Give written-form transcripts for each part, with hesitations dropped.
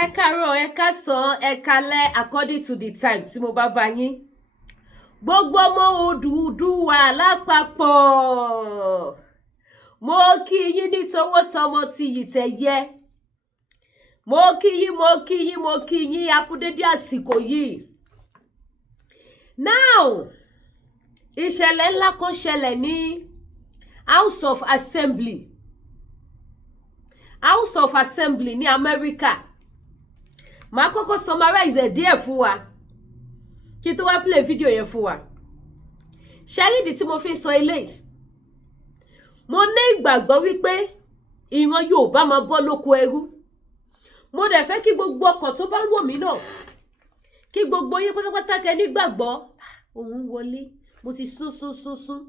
Ẹ káàárọ̀, ẹ káàsán, ẹ káalẹ́ according to the time tí mo bá bá yín. Gbogbo ọmọ Odùduwà lápapọ̀. Mo kí yín ní tọwọ́tọmọ tiyì tẹ̀yẹ. Mo kí yín a kú dédé àsìkò yìí. Now, ìṣẹ̀lẹ̀ ńlá kan ṣẹlẹ̀ ní House of Assembly ní America. Màá kọ́kọ́ summarize díẹ̀ fún wa kí tó wá play video yẹn fún wa. Ṣẹ́rídì tí mo fi sọ eléyìí. Mo ní ìgbàgbọ́ wípé ìran Yorùbá máa bọ́ lóko ẹrú. Mo dẹ̀ fẹ́ kí gbogbo ọkàn tó bá wò mí náà, kí gbogbo yín pátápátá kẹ́ nígbàgbọ́. Òun wọlé, mo ti sún.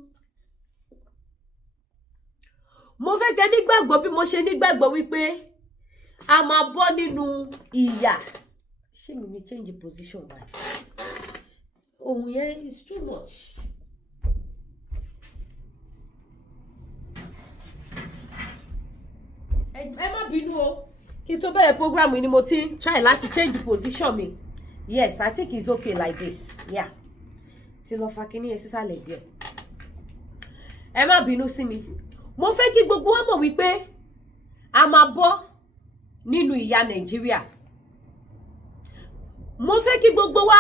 Mo fẹ́ kẹ́ nígbàgbọ́ bí mo ṣe nígbàgbọ́ wípé a máa bọ́ nínú ìyà. Ṣé mi ní change position báyìí? Ohun yẹn is too much. Ẹ má bínú o. Kí tó bẹ̀rẹ̀ program ni mo ti try láti change position mi. Yes, I think it's okay like this. Yeah. Tí lọ fa kíní yẹn sísàlẹ̀ díẹ̀. Ẹ má bínú sí mi. Mo fẹ́ kí gbogbo wa mọ̀ wípé a máa bọ́ nínú ìyà Nàìjíríà. Mo fẹ́ kí gbogbo wa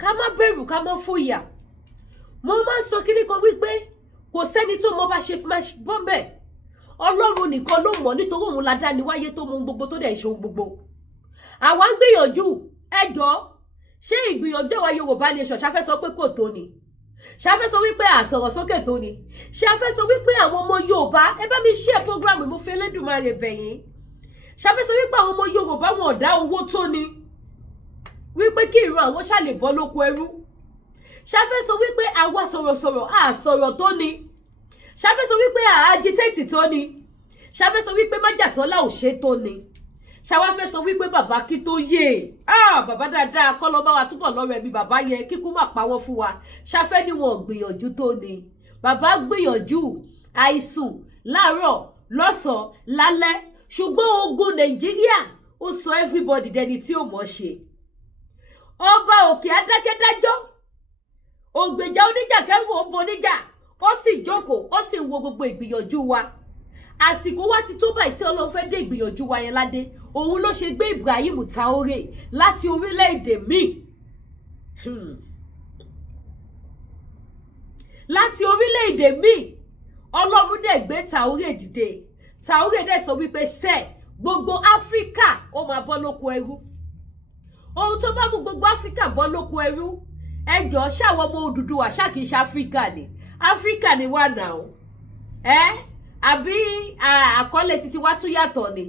ká má bẹ̀rù, ká má fòyà. Mo máa sọ kíní kan wípé kò sẹ́ni tó mọ̀ bá ṣe máa bọ́ ńbẹ̀. Ọlọ́run nìkan ló mọ̀ nítorí òun la dá ni wáyé tó mọ̀ ohun gbogbo tó dẹ̀ ṣe ohun gbogbo. Àwa ń gbìyànjú, ẹ jọ̀ọ́, ṣé ìgbìyànjú àwa Yorùbá nation ṣá fẹ́ sọ pé kò tó ni? Ṣá fẹ́ sọ wípé àsọ̀rọ̀ sókè tó ni? Ṣá fẹ́ sọ wípé àwọn ọmọ Yorùbá, ẹ bá mi share program mo fẹ́ Elédùmarè bẹ̀ yín. Ṣá fẹ́ sọ wípé àwọn ọmọ Yorùbá wọn ò dá owó tó ni? Wípé kí ìran àwọn ṣá lè bọ́ lóko ẹrú? Ṣá fẹ́ sọ wípé àwa sọ̀rọ̀sọ̀rọ̀ àsọ̀rọ̀ tó ni? Ṣá fẹ́ sọ wípé agitate tó ni? Ṣá fẹ́ sọ wípé májàsọ́lá ò ṣe tó ni? Ṣá wá fẹ́ sọ wípé bàbá kí tó yé? Bàbá dáadáa kọ́ lọ bá wa túbọ̀ lọ́rọ̀ ẹbí bàbá yẹn kíkú má pa wọ́n fún wa. Ṣá fẹ́ ni wọn gbìyànjú tó ni? Bàbá gbìyànjú àìsùn láàárọ̀ lọ́sàn-án lálẹ́, ṣùgbọ́n ogun Nàìjíríà ó sọ everybody dẹni tí ò mọ̀ ṣe. Ọba òkè adákẹ́dájọ́, ògbèjà oníjà kẹ́wọ̀n ó bo níjà, ó sì jókòó, ó sì wo gbogbo ìgbìyànjú wa. Àsìkò wa ti tó báyìí tí Ọlọ́run fẹ́ dé ìgbìyànjú wa yẹn ládé. Òun ló ṣe gbé Ibrahim Traoré láti orílẹ̀-èdè míì. Láti orílẹ̀-èdè míì, Ọlọ́run dẹ̀ gbé Traoré dìde. Traoré dẹ̀ sọ wípé gbogbo Áfíríkà ó máa bọ́ lóko ẹrú. Ohun tó bá mú gbogbo Áfíríkà bọ́ lóko ẹrú, ẹ jọ̀ọ́ ṣàwọn ọmọ Odùduwà ṣá kìí ṣe Áfíríkà ni. Áfíríkà ni wà náà. Àbí àkọlé títí wá tún yàtọ̀ ni.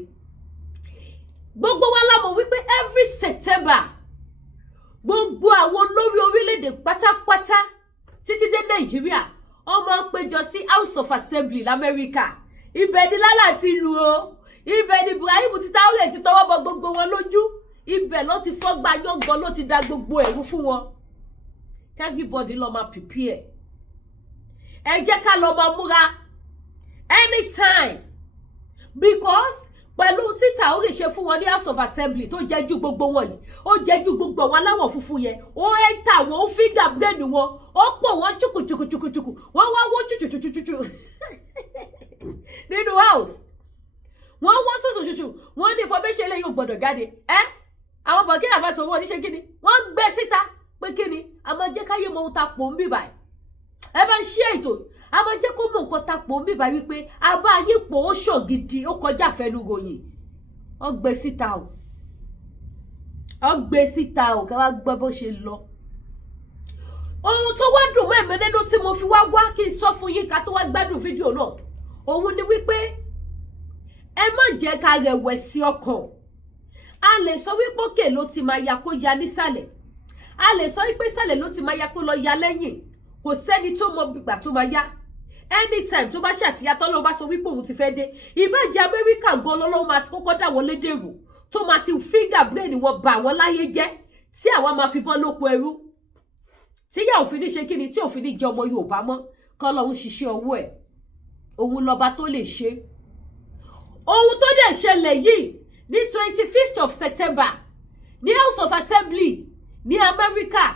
Gbogbo wa la mọ̀ wípé every September gbogbo àwọn olórí orílẹ̀-èdè pátápátá títí dé Nàìjíríà wọ́n máa ń péjọ sí House of Assembly l'Amẹ́ríkà. Ibẹ̀ ni lálà ti lu o. Ibẹ̀ ni Ibrahim ti Traoré ti tọwọ́ bọ gbogbo wọn lójú. Ibẹ̀ ló ti fọ́gbà yọ̀ngàn ló ti da gbogbo ẹ̀rú fún wọn. Everybody lọ máa prepare. Ẹ jẹ́ ká lọ máa múra anytime, because pẹ̀lú tí Traoré ṣe fún wọn ní House of Assembly tó jẹ́jú gbogbo wọn yìí, ó jẹ́jú gbogbo àwọn aláwọ̀ funfun yẹn, ó ẹ́ńtà wọn, ó fíngà brain wọn, ó pọ̀ wọ́n chukuchukuchukuchuku, wọ́n wá wọ́n chuchuchuchuchu nínú house. Wọ́n wọ́n ṣoṣoṣoṣo, wọ́n ní information eléyìí ò gbọ́dọ̀ jáde. Àwọn Burkina Faso wọn ní ṣe kíni? Wọ́n gbé síta pé kíni? A máa jẹ́ káyé mọ ohun ta pò ń bì báyìí. Ẹ bá ń ṣe ètò, a máa jẹ́ kó mọ nǹkan ta pò ń bì báyìí wípé a bá ayé pò ó ṣàn gidi, ó kọjá àfẹnugòyìn. Wọ́n gbé síta o. Wọ́n gbé síta o, ká wá gbọ́ bó ṣe lọ. Ohun tó wá dùn mọ́ ẹ̀mí nínú tí mo fi wá kí n sọ fún yín ká tó wá gbádùn fídíò náà. Òun ni wípé ẹ má jẹ́ ká rẹ̀wẹ̀sì ọkàn. A lè sọ wípé òkè ló ti máa ya kó ya nísàlẹ̀. A lè sọ wípé sàlẹ̀ ló ti máa ya kó lọ ya lẹ́yìn. Kò sẹ́ni tó mọ ìgbà tó máa ya. Anytime tó bá ṣàtìyà tọ́lọ́run bá sọ wípé òun ti fẹ́ dé. Ìbàjẹ́ Amẹ́ríkà gan lọ́lọ́run máa ti kọ́kọ́ dà wọ́n lédèrú. Tó máa ti finger brain wọn bà wọ́n láyé jẹ́. Tí àwa máa fi bọ́ lóko ẹrú. Tí yà òfin ní ṣe kíni tí òfin ní jẹ ọmọ Yorùbá mọ́. Kọ́lọ́run ṣiṣẹ́ ọwọ́ ẹ̀. Òun lọ́ba tó lè ṣe. Ohun tó dẹ̀ ṣẹlẹ̀ yìí nítorí 25th of September ní House of Assembly ní America.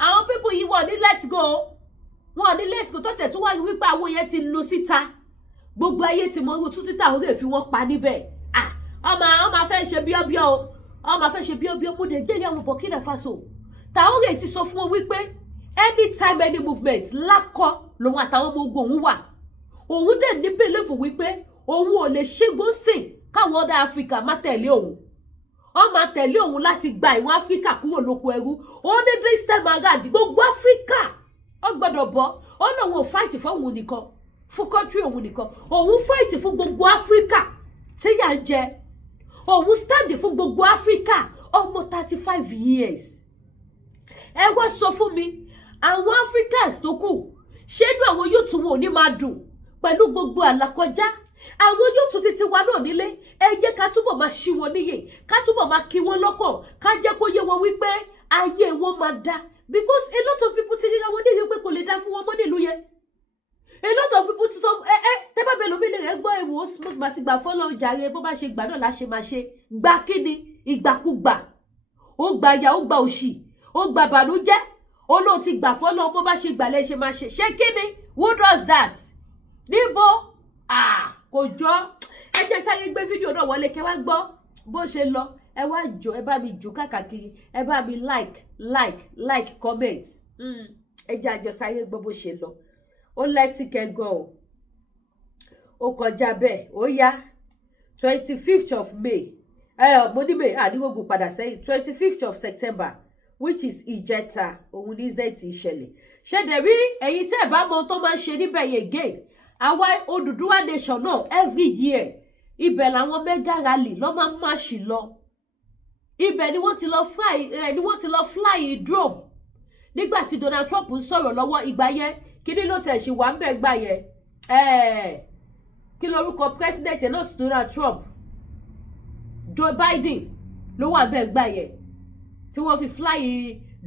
Àwọn people yìí wọ́n ní let's go tó tẹ̀ tó wá wípé àwọn yẹn ti lu síta gbogbo ayé ti mọ irú tútítà orí èfi wọ́n pa níbẹ̀. ọmọ fẹ́ ṣe bíọ́bíọ́ o ọmọ fẹ́ ṣe bíọ́bíọ́ mú de jẹ́ ìyàwó Burkina Faso Traoré ti sọ fún wọn wípé anytime any movement lákọ lòun àtàwọn ọmọ ogun òun wà òun dẹ̀ ní belief wípé òun ò lè ṣígun sìn káwọn ọ̀dà Áfíríkà má tẹ̀lé òun wọ́n máa tẹ̀lé òun láti gba ìwọ̀n Áfíríkà kúrò lóko ẹrú ó ní this time around gbogbo Áfíríkà ó gbọ́dọ̀ bọ́ ó náà wọn ò fight fún òun nìkan fún country òun nìkan òun fight fún gbogbo Áfíríkà tí yà ń jẹ òun stand fún gbogbo Áfíríkà ọmọ 35 years ẹ wá sọ fún mi àwọn Africans tó kù ṣé inú àwọn yóò tún wọn ò ní máa dùn pẹ̀lú gbogbo àlàkọjá àwọn yóò tún ti tiwa náà nílé ẹ jẹ́ ká túbọ̀ máa ṣí wọn níyè ká túbọ̀ máa kí wọn lọ́kàn ká jẹ́ kó yé wọn wípé ayé wọn máa dá because a lot of people ti ríra wọn níyè pé kò lè dá fún wọn mọ́ nílùú yẹn a lot of people ti sọ tẹ́bà bẹ́ẹ̀ lómi lè rẹ̀ gbọ́ èwo smooth máa ti gbà fọ́lọ́ jàre bó bá ṣe gbà náà láṣẹ máa ṣe gbà kíni ìgbàkúgbà ó gbà ya ó gbà òṣì ó gbà bànújẹ́ ó lóò ti gbà fọ́lọ́ bó bá ṣe gbà lẹ́ṣẹ̀ máa ṣe kíni who does that níbo kò jọ ẹ jẹ́ sáré gbé fídíò náà wọlé kẹ́ wá gbọ́ bó ṣe lọ ẹ wá jọ ẹ bá mi jù káàkiri ẹ bá mi like comment ẹ jẹ́ àjọ sáré gbọ́ bó ṣe lọ ó lẹ́tí kẹ́gàn ó kọjá bẹ́ẹ̀ ó yá 25th of May mo ní May àdírógùn padà sẹ́yìn 25th of September which is ìjẹta òun ní zeti ìṣẹ̀lẹ̀ ṣẹ̀dẹ̀ rí ẹ̀yin tẹ́ ẹ̀ bá mọ tó máa ń ṣe níbẹ̀ yẹn again àwa Odùduwà nation náà every year ibẹ̀ làwọn mega rally lọ́ máa ń máṣì lọ ibẹ̀ ni wọ́n ti lọ fly drone nígbà tí Donald Trump ń sọ̀rọ̀ lọ́wọ́ ìgbà yẹn kí ni ló tẹ̀ ṣe wà ń bẹ̀ gbà yẹn kí lorúkọ president yẹn náà sí Donald Trump Joe Biden ló wà ń bẹ̀ gbà yẹn tí wọ́n fi fly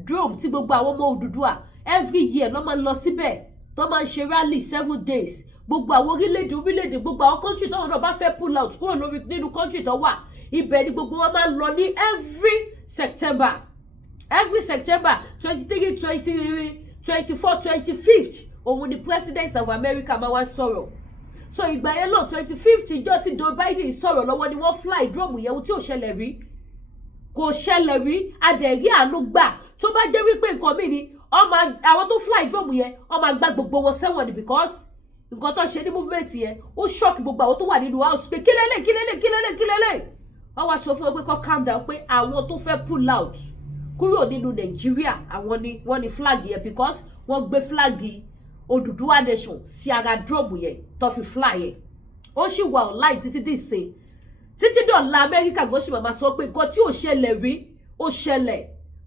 drone tí gbogbo àwọn ọmọ Odùduwà every year lọ́ máa ń lọ síbẹ̀ tó máa ń ṣe rally 7 days gbogbo àwọn orílẹ̀-èdè gbogbo àwọn country tó wọn náà bá fẹ́ pull out kúrò lórí nínú country tó wà ibẹ̀ ni gbogbo wọn máa ń lọ ní every September 23 20 24 25th òun ni president of America máa wá sọ̀rọ̀ so ìgbà yẹn náà 25th ìjọ tí Joe Biden sọ̀rọ̀ lọ́wọ́ ni wọ́n fly drone yẹn tí ò ṣẹlẹ̀ rí kò ṣẹlẹ̀ rí adẹ̀rí àánú gbà tó bá jẹ́ wípé nǹkan mi ni àwọn tó fly drone yẹn wọ́n máa gbá gbogbo wọn sẹ́wọ̀n ni because nǹkan tó ṣe ní movement yẹn ó shock gbogbo àwọn tó wà nínú house pé kílélẹ̀ wọ́n wá sọ fún wọn pé kó calm down pé àwọn tó fẹ́ pull out kúrò nínú Nàìjíríà àwọn ni wọ́n ní flag yẹn because wọ́n gbé flag Odùduwà nation sí ara drone yẹn tó fi fly yẹn ó sì wà online títí dìsìn títí dọ̀la Amẹ́ríkà gbọ́ sì máa sọ pé nǹkan tí ò ṣẹlẹ̀ rí ó ṣẹlẹ̀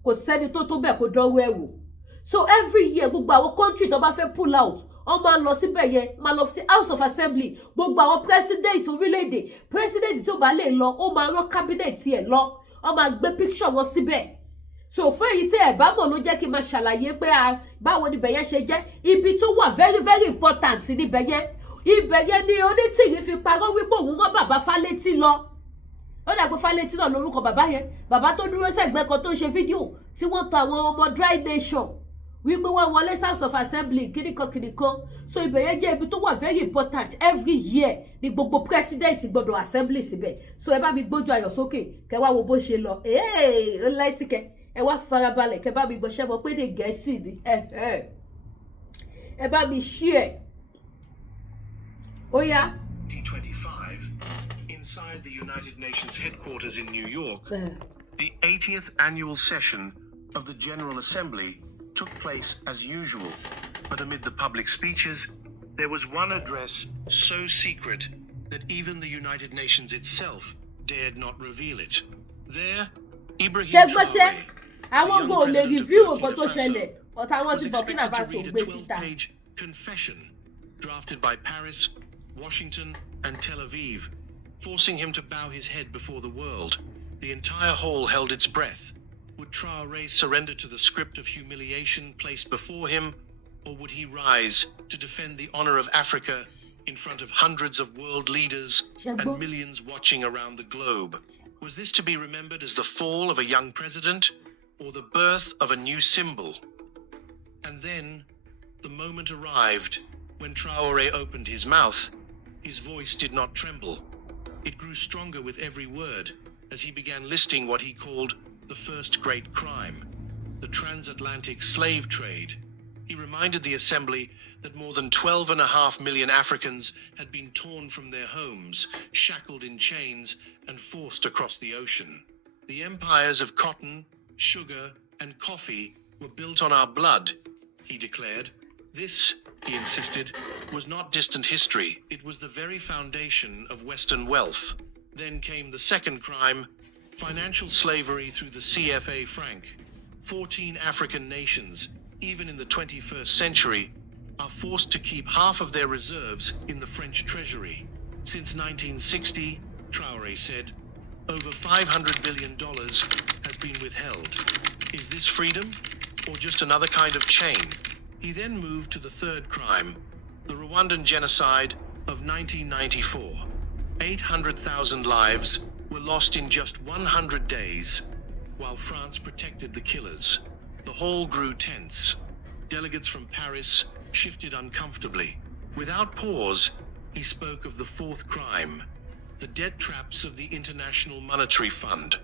kò sẹ́ni tó bẹ̀ kó dánwó ẹ̀ wò so every year gbogbo àwọn country tó bá fẹ́ pull out wọ́n máa lọ síbẹ̀ yẹn máa lọ sí House of Assembly gbogbo àwọn president orílẹ̀-èdè president tí ó bá lè lọ ó máa rán cabinet ẹ̀ lọ wọ́n máa gbé picture wọn síbẹ̀ so fún èyí tí ẹ̀ bá mọ̀ ló jẹ́ kí n máa ṣàlàyé pé báwo ni ibẹ̀ yẹn ṣe jẹ́ ibi tó wà very very important níbẹ̀ yẹn ibẹ̀ yẹn ni Onítìrí fi parọ́ wípé òun rán bàbá Fálétí lọ ó dàgbé Fálétí náà lórúkọ bàbá yẹn bàbá tó dúró sẹ́gbẹ́ kan tó ń ṣe fídíò tí wọ́n tọ àwọn ọmọ dry nation wípé wọ́n wọlé House of Assembly kìnìkan so ibẹ̀ yẹn jẹ́ ibi tó wà very important every year ni gbogbo president gbọdọ̀ assembly síbẹ̀ so ẹ bá mi gbójú ayọ̀ sókè kẹ wá wo bó ṣe lọ ó láìtí kẹ ẹ wá farabalẹ̀ kẹ bá mi gbọ́ṣẹ́ mọ́ pé ní Gẹ̀ẹ́sì ni ẹ bá mi share ó yá. 2025 inside the United Nations headquarters in New York, the 80th annual session of the General Assembly took place as usual, but amid the public speeches, there was one address so secret that even the United Nations itself dared not reveal it. There, Ibrahim Traoré, the young president of Burkina Faso, was expected to read a 12-page confession drafted by Paris, Washington, and Tel Aviv, forcing him to bow his head before the world. The entire hall held its breath. Would Traoré surrender to the script of humiliation placed before him, or would he rise to defend the honor of Africa in front of hundreds of world leaders and millions watching around the globe. Was this to be remembered as the fall of a young president or the birth of a new symbol? And then, the moment arrived when Traoré opened his mouth. His voice did not tremble. It grew stronger with every word as he began listing what he called the first great crime, the transatlantic slave trade. He reminded the assembly that more than 12.5 million Africans had been torn from their homes, shackled in chains, and forced across the ocean. The empires of cotton, sugar, and coffee were built on our blood, he declared. This, he insisted, was not distant history. It was the very foundation of Western wealth. Then came the second crime, financial slavery through the CFA franc. 14 African nations, even in the 21st century, are forced to keep half of their reserves in the French treasury. Since 1960, Traoré said, over $500 billion has been withheld. Is this freedom, or just another kind of chain? He then moved to the third crime, the Rwandan genocide of 1994. 800,000 lives were lost in just 100 days, while France protected the killers. The hall grew tense. Delegates from Paris shifted uncomfortably. Without pause, he spoke of the fourth crime, the debt traps of the International Monetary Fund.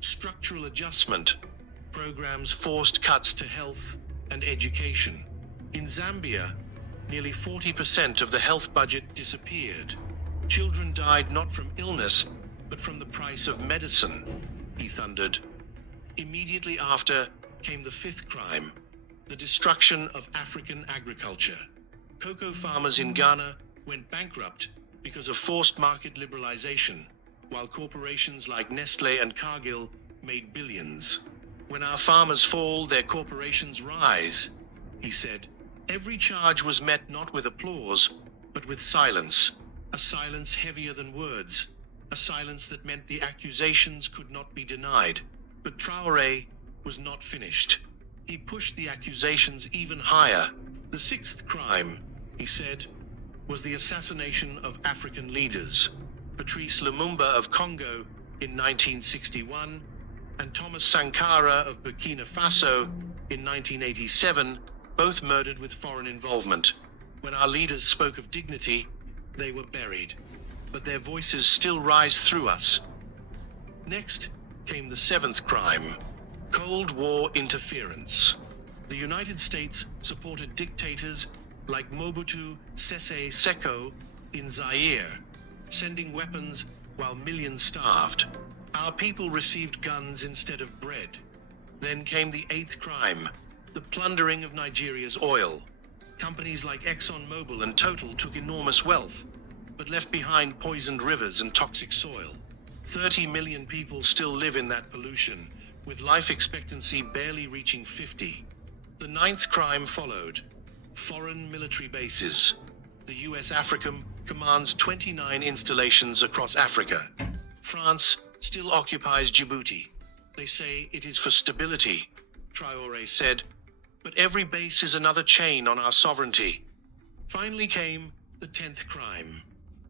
Structural adjustment, programs forced cuts to health and education. In Zambia, nearly 40% of the health budget disappeared. Children died not from illness, but from the price of medicine, he thundered. Immediately after came the fifth crime, the destruction of African agriculture. Cocoa farmers in Ghana went bankrupt because of forced market liberalization, while corporations like Nestle and Cargill made billions. When our farmers fall, their corporations rise, he said. Every charge was met not with applause, but with silence, a silence heavier than words, a silence that meant the accusations could not be denied. But Traoré was not finished. He pushed the accusations even higher. The sixth crime, he said, was the assassination of African leaders. Patrice Lumumba of Congo in 1961 and Thomas Sankara of Burkina Faso in 1987, both murdered with foreign involvement. When our leaders spoke of dignity, they were buried, but their voices still rise through us. Next came the seventh crime, Cold War interference. The United States supported dictators like Mobutu Sese Seko in Zaire, sending weapons while millions starved. Our people received guns instead of bread. Then came the eighth crime, the plundering of Nigeria's oil. Companies like ExxonMobil and Total took enormous wealth, but left behind poisoned rivers and toxic soil. 30 million people still live in that pollution, with life expectancy barely reaching 50. The ninth crime followed, foreign military bases. The US AFRICOM commands 29 installations across Africa. France still occupies Djibouti. They say it is for stability, Traoré said, but every base is another chain on our sovereignty. Finally came the 10th crime,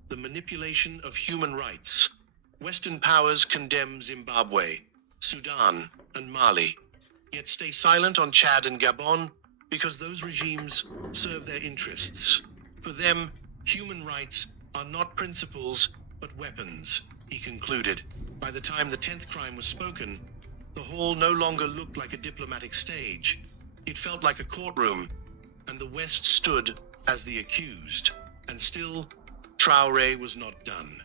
the manipulation of human rights. Western powers condemn Zimbabwe, Sudan, and Mali, yet stay silent on Chad and Gabon because those regimes serve their interests. For them, human rights are not principles, but weapons, he concluded. By the time the 10th crime was spoken, the hall no longer looked like a diplomatic stage. It felt like a courtroom, and the West stood as the accused. And still, Traoré was not done.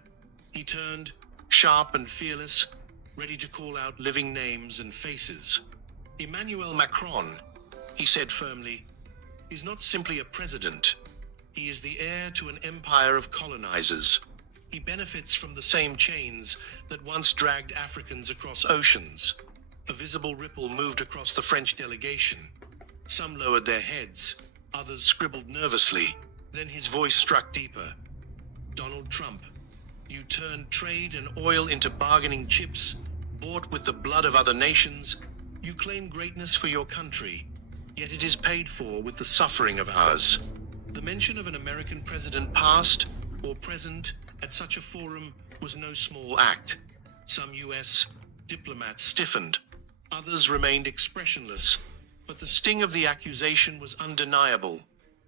He turned, sharp and fearless, ready to call out living names and faces. Emmanuel Macron, he said firmly, is not simply a president. He is the heir to an empire of colonizers. He benefits from the same chains that once dragged Africans across oceans. A visible ripple moved across the French delegation. Some lowered their heads, others scribbled nervously. Then his voice struck deeper. Donald Trump, you turned trade and oil into bargaining chips, bought with the blood of other nations. You claim greatness for your country, yet it is paid for with the suffering of ours. The mention of an American president past or present at such a forum was no small act. Some US diplomats stiffened, others remained expressionless, but the sting of the accusation was undeniable.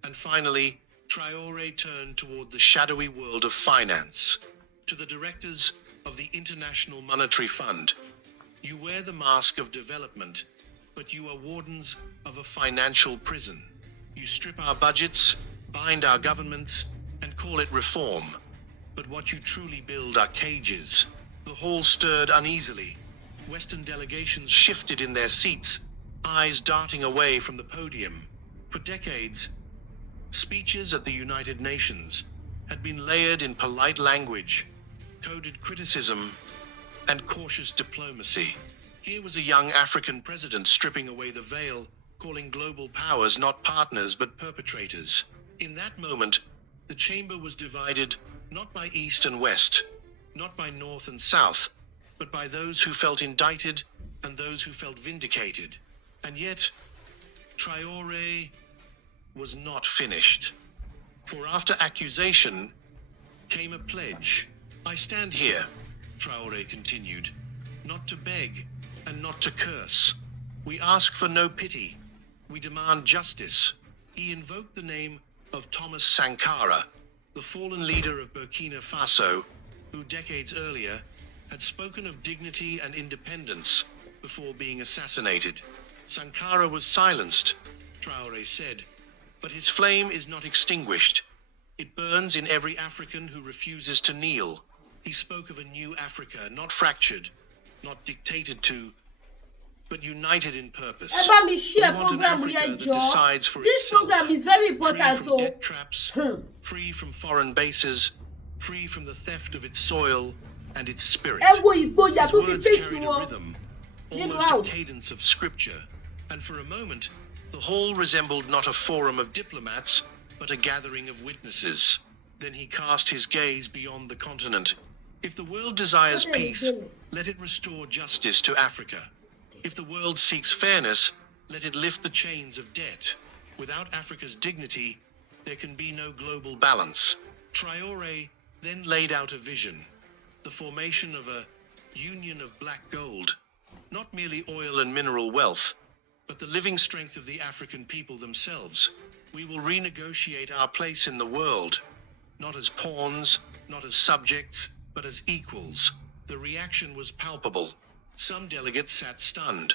And finally, Traoré turned toward the shadowy world of finance. To the directors of the International Monetary Fund, you wear the mask of development, but you are wardens of a financial prison. You strip our budgets, bind our governments, and call it reform. But what you truly build are cages. The hall stirred uneasily. Western delegations shifted in their seats, eyes darting away from the podium. For decades, speeches at the United Nations had been layered in polite language, coded criticism, and cautious diplomacy. Here was a young African president stripping away the veil, calling global powers not partners but perpetrators. In that moment, the chamber was divided not by East and West, not by North and South, but by those who felt indicted and those who felt vindicated. And yet, Traoré was not finished. For after accusation came a pledge. I stand here, Traoré continued, not to beg and not to curse. We ask for no pity. We demand justice. He invoked the name of Thomas Sankara, the fallen leader of Burkina Faso, who decades earlier had spoken of dignity and independence before being assassinated. Sankara was silenced, Traoré said, but his flame is not extinguished. It burns in every African who refuses to kneel. He spoke of a new Africa, not fractured, not dictated to, but united in purpose. Ẹ bá mi share We want an program Africa yẹn that jọ̀ọ́. decides for This itself, program is very free important. from debt traps, free from foreign bases, free from the theft of its soil and its spirit. Ẹ wo ìgboyà His tó fi words fèsì carried a wọn rhythm, nínú almost a house. cadence of scripture, and for a moment, the hall resembled not a forum of diplomats, but a gathering of witnesses. Then he cast his gaze beyond the continent. If the world desires peace, let it restore justice to Africa. If the world seeks fairness, let it lift the chains of debt. Without Africa's dignity, there can be no global balance. Traoré then laid out a vision, the formation of a union of black gold, not merely oil and mineral wealth, but the living strength of the African people themselves. We will renegotiate our place in the world, not as pawns, not as subjects, but as equals. The reaction was palpable. Some delegates sat stunned.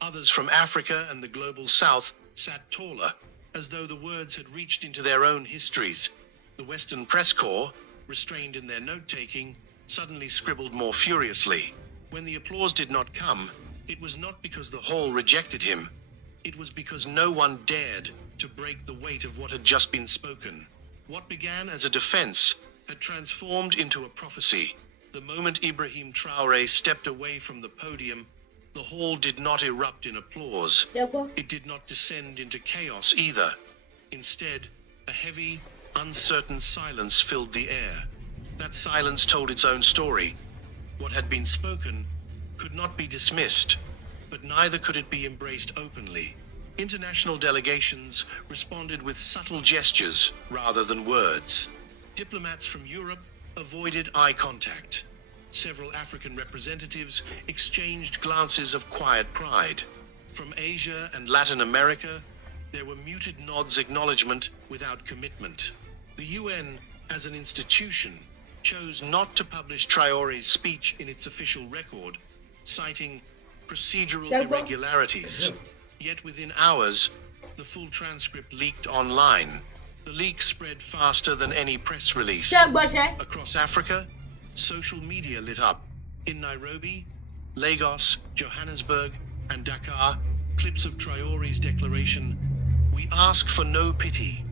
Others from Africa and the global south sat taller, as though the words had reached into their own histories. The Western press corps, restrained in their note-taking, suddenly scribbled more furiously. When the applause did not come, it was not because the hall rejected him. It was because no one dared to break the weight of what had just been spoken. What began as a defense had transformed into a prophecy. The moment Ibrahim Traoré stepped away from the podium, the hall did not erupt in applause. It did not descend into chaos either. Instead, a heavy, uncertain silence filled the air. That silence told its own story. What had been spoken could not be dismissed, but neither could it be embraced openly. International delegations responded with subtle gestures rather than words. Diplomats from Europe avoided eye contact. Several African representatives exchanged glances of quiet pride. From Asia and Latin America, there were muted nods acknowledgement without commitment. The UN, as an institution, chose not to publish Traoré's speech in its official record, citing procedural irregularities. Yet within hours, the full transcript leaked online. The leak spread faster than any press release. Across Africa, social media lit up. In Nairobi, Lagos, Johannesburg, and Dakar, clips of Traoré's declaration, "We ask for no pity.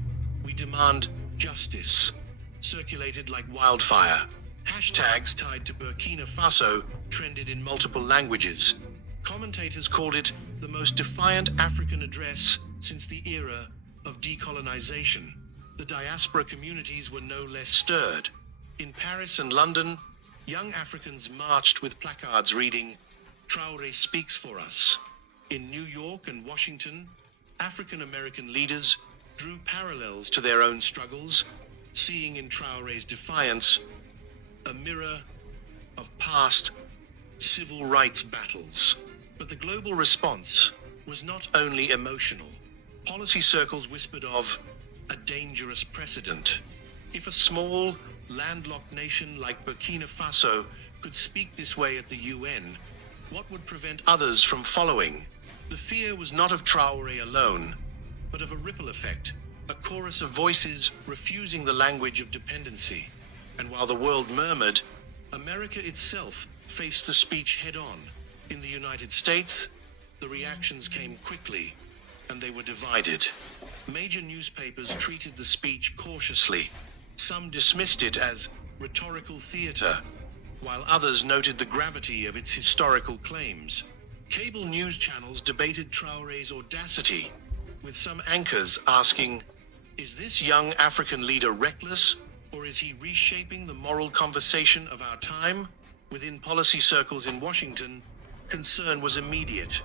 We demand justice," circulated like wildfire. Hashtags tied to Burkina Faso trended in multiple languages. Commentators called it the most defiant African address since the era of decolonization. The diaspora communities were no less stirred. In Paris and London, young Africans marched with placards reading, "Traoré speaks for us." In New York and Washington, African American leaders drew parallels to their own struggles, seeing in Traore's defiance a mirror of past civil rights battles. But the global response was not only emotional. Policy circles whispered of a dangerous precedent. If a small, landlocked nation like Burkina Faso could speak this way at the UN, what would prevent others from following? The fear was not of Traore alone, but of a ripple effect, a chorus of voices refusing the language of dependency. And while the world murmured, America itself faced the speech head-on. In the United States, the reactions came quickly, and they were divided. Major newspapers treated the speech cautiously. Some dismissed it as rhetorical theater, while others noted the gravity of its historical claims. Cable news channels debated Traore's audacity, with some anchors asking, is this young African leader reckless, or is he reshaping the moral conversation of our time? Within policy circles in Washington, concern was immediate.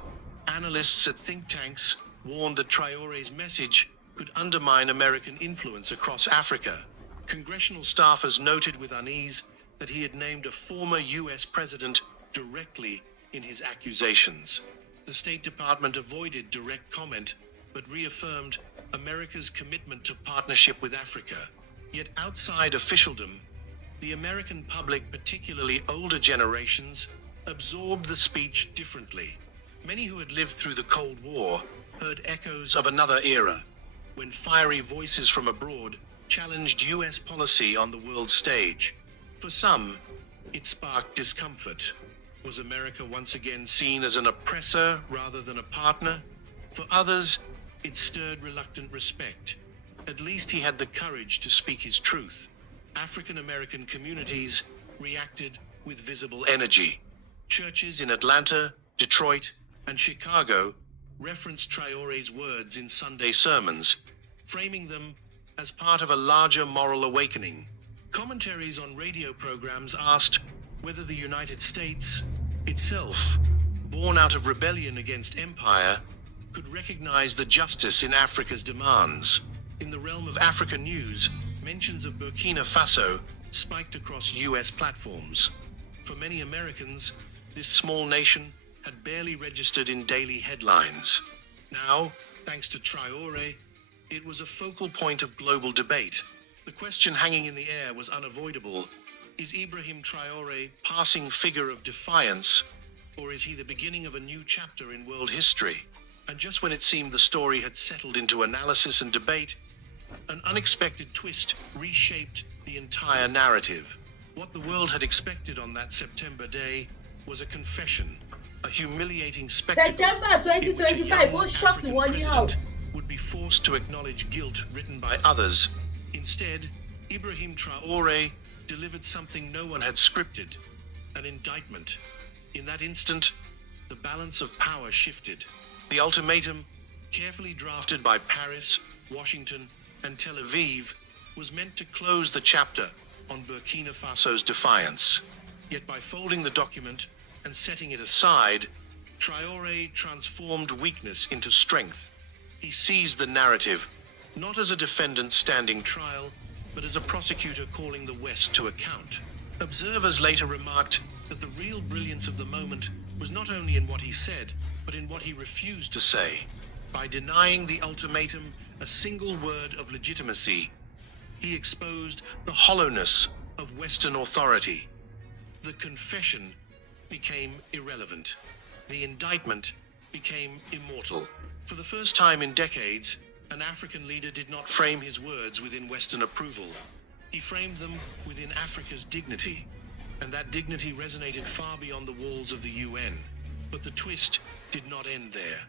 Analysts at think tanks warned that Traore's message could undermine American influence across Africa. Congressional staffers noted with unease that he had named a former U.S. president directly in his accusations. The State Department avoided direct comment, but reaffirmed America's commitment to partnership with Africa. Yet outside officialdom, the American public, particularly older generations, absorbed the speech differently. Many who had lived through the Cold War heard echoes of another era, when fiery voices from abroad challenged U.S. policy on the world stage. For some, it sparked discomfort. Was America once again seen as an oppressor rather than a partner? For others, it stirred reluctant respect. At least he had the courage to speak his truth. African American communities reacted with visible energy. Churches in Atlanta, Detroit, and Chicago referenced Traore's words in Sunday sermons, framing them as part of a larger moral awakening. Commentaries on radio programs asked whether the United States itself, born out of rebellion against empire, could recognize the justice in Africa's demands. In the realm of Africa news, mentions of Burkina Faso spiked across U.S. platforms. For many Americans, this small nation had barely registered in daily headlines. Now, thanks to Traore, it was a focal point of global debate. The question hanging in the air was unavoidable. Is Ibrahim Traore passing figure of defiance, or is he the beginning of a new chapter in world history? And just when it seemed the story had settled into analysis and debate, an unexpected twist reshaped the entire narrative. What the world had expected on that September day was a confession, a humiliating spectacle September in which a 2025 young ó shock African ìwọ ní president house. would be forced to acknowledge guilt written by others. Instead, Ibrahim Traore delivered something no one had scripted, an indictment. In that instant, the balance of power shifted. The ultimatum, carefully drafted by Paris, Washington, and Tel Aviv, was meant to close the chapter on Burkina Faso's defiance. Yet by folding the document and setting it aside, Traore transformed weakness into strength. He seized the narrative, not as a defendant standing trial, but as a prosecutor calling the West to account. Observers later remarked that the real brilliance of the moment was not only in what he said, but in what he refused to say. By denying the ultimatum a single word of legitimacy, he exposed the hollowness of Western authority. The confession became irrelevant. The indictment became immortal. For the first time in decades, an African leader did not frame his words within Western approval. He framed them within Africa's dignity, and that dignity resonated far beyond the walls of the UN. But the twist did not end there.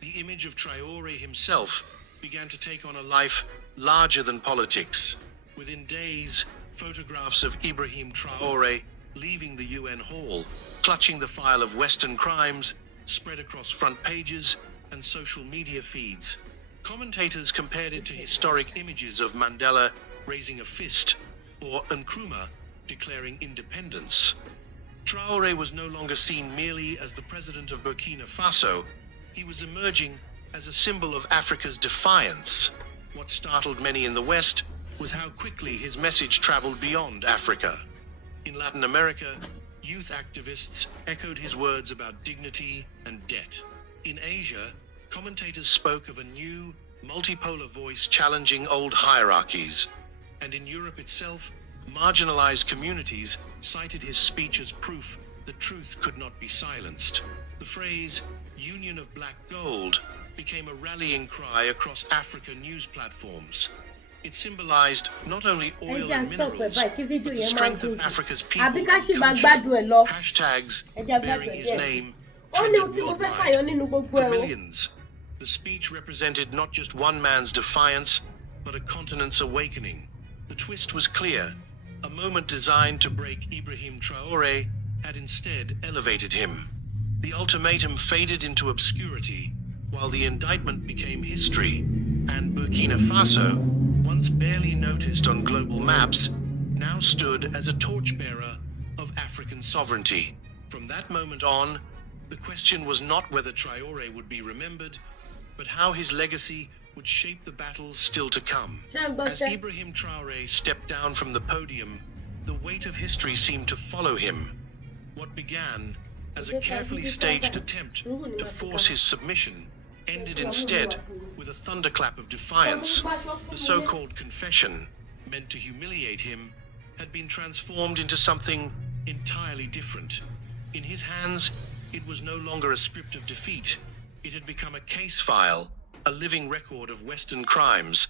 The image of Traore himself began to take on a life larger than politics. Within days, photographs of Ibrahim Traore leaving the UN hall, clutching the file of Western crimes, spread across front pages and social media feeds. Commentators compared it to historic images of Mandela raising a fist or Nkrumah declaring independence. Traore was no longer seen merely as the president of Burkina Faso. He was emerging as a symbol of Africa's defiance, What startled many in the West was how quickly his message traveled beyond Africa. In Latin America, youth activists echoed his words about dignity and debt. In Asia, commentators spoke of a new, multipolar voice challenging old hierarchies. And in Europe itself, marginalized communities cited his speech as proof that truth could not be silenced. The phrase, Union of Black Gold, became a rallying cry across African news platforms. It symbolized not only oil and minerals, but the strength of Africa's people and country. Hashtags bearing his name trended worldwide. For millions, the speech represented not just one man's defiance, but a continent's awakening. The twist was clear. A moment designed to break Ibrahim Traoré had instead elevated him. The ultimatum faded into obscurity, while the indictment became history, and Burkina Faso, once barely noticed on global maps, now stood as a torchbearer of African sovereignty. From that moment on, the question was not whether Traoré would be remembered, but how his legacy would shape the battles still to come. As Ibrahim Traoré stepped down from the podium, the weight of history seemed to follow him. What began as a carefully staged attempt to force his submission ended instead with a thunderclap of defiance. The so-called confession, meant to humiliate him, had been transformed into something entirely different. In his hands, it was no longer a script of defeat. It had become a case file, a living record of Western crimes,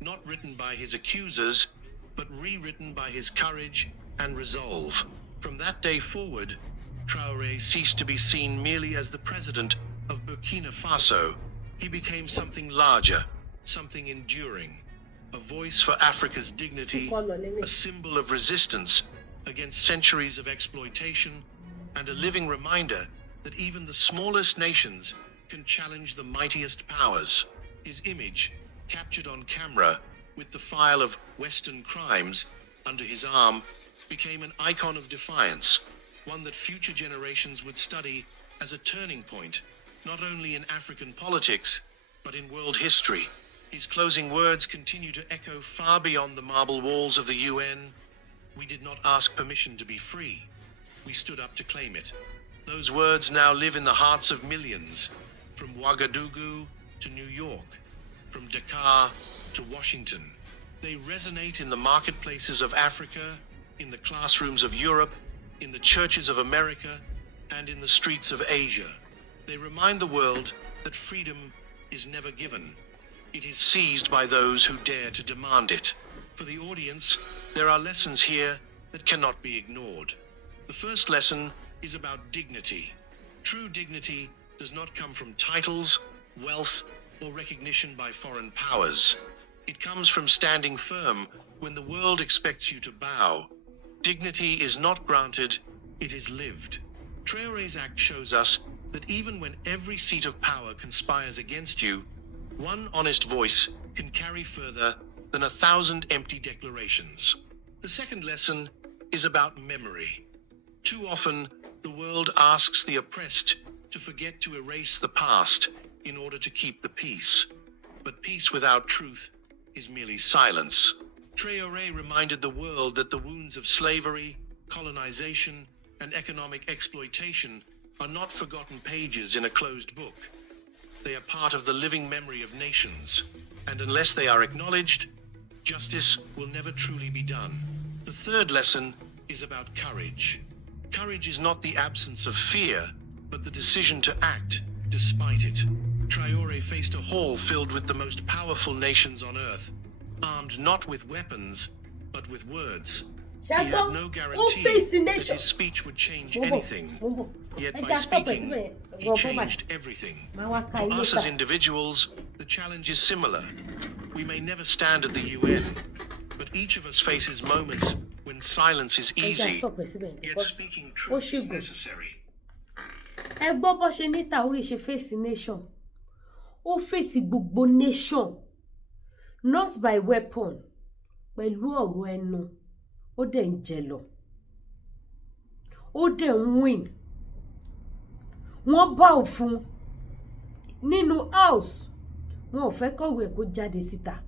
not written by his accusers, but rewritten by his courage and resolve. From that day forward, Traoré ceased to be seen merely as the president of Burkina Faso. He became something larger, something enduring, a voice for Africa's dignity, a symbol of resistance against centuries of exploitation, and a living reminder that even the smallest nations can challenge the mightiest powers. His image, captured on camera with the file of Western crimes under his arm, became an icon of defiance, one that future generations would study as a turning point, not only in African politics, but in world history. His closing words continue to echo far beyond the marble walls of the UN. We did not ask permission to be free. We stood up to claim it. Those words now live in the hearts of millions, from Ouagadougou to New York, from Dakar to Washington. They resonate in the marketplaces of Africa, in the classrooms of Europe, in the churches of America, and in the streets of Asia. They remind the world that freedom is never given. It is seized by those who dare to demand it. For the audience, there are lessons here that cannot be ignored. The first lesson is about dignity. True dignity does not come from titles, wealth, or recognition by foreign powers. It comes from standing firm when the world expects you to bow. Dignity is not granted, it is lived. Traoré's act shows us that even when every seat of power conspires against you, one honest voice can carry further than 1,000 empty declarations. The second lesson is about memory. Too often, the world asks the oppressed to forget to erase the past in order to keep the peace. But peace without truth is merely silence. Traoré reminded the world that the wounds of slavery, colonization, and economic exploitation are not forgotten pages in a closed book. They are part of the living memory of nations, and unless they are acknowledged, justice will never truly be done. The third lesson is about courage. Courage is not the absence of fear, but the decision to act despite it. Traoré faced a hall filled with the most powerful nations on earth, armed not with weapons, but with words. He had no guarantee that his speech would change anything. Yet by speaking, he changed everything. For us as individuals, the challenge is similar. We may never stand at the UN, but each of us faces moments when silence is easy, yet speaking truth is necessary. Ẹ gbọ́ bó ṣe ní Traoré ṣe face nation. Ó face gbogbo nation, not by weapon, pẹ̀lú ọ̀rọ̀ ẹnu. Ó dẹ̀ ń jẹ lọ. Ó dẹ̀ ń win. Wọ́n bow fún nínú house. Wọ́n ò fẹ́ kọ̀wé kó jáde síta.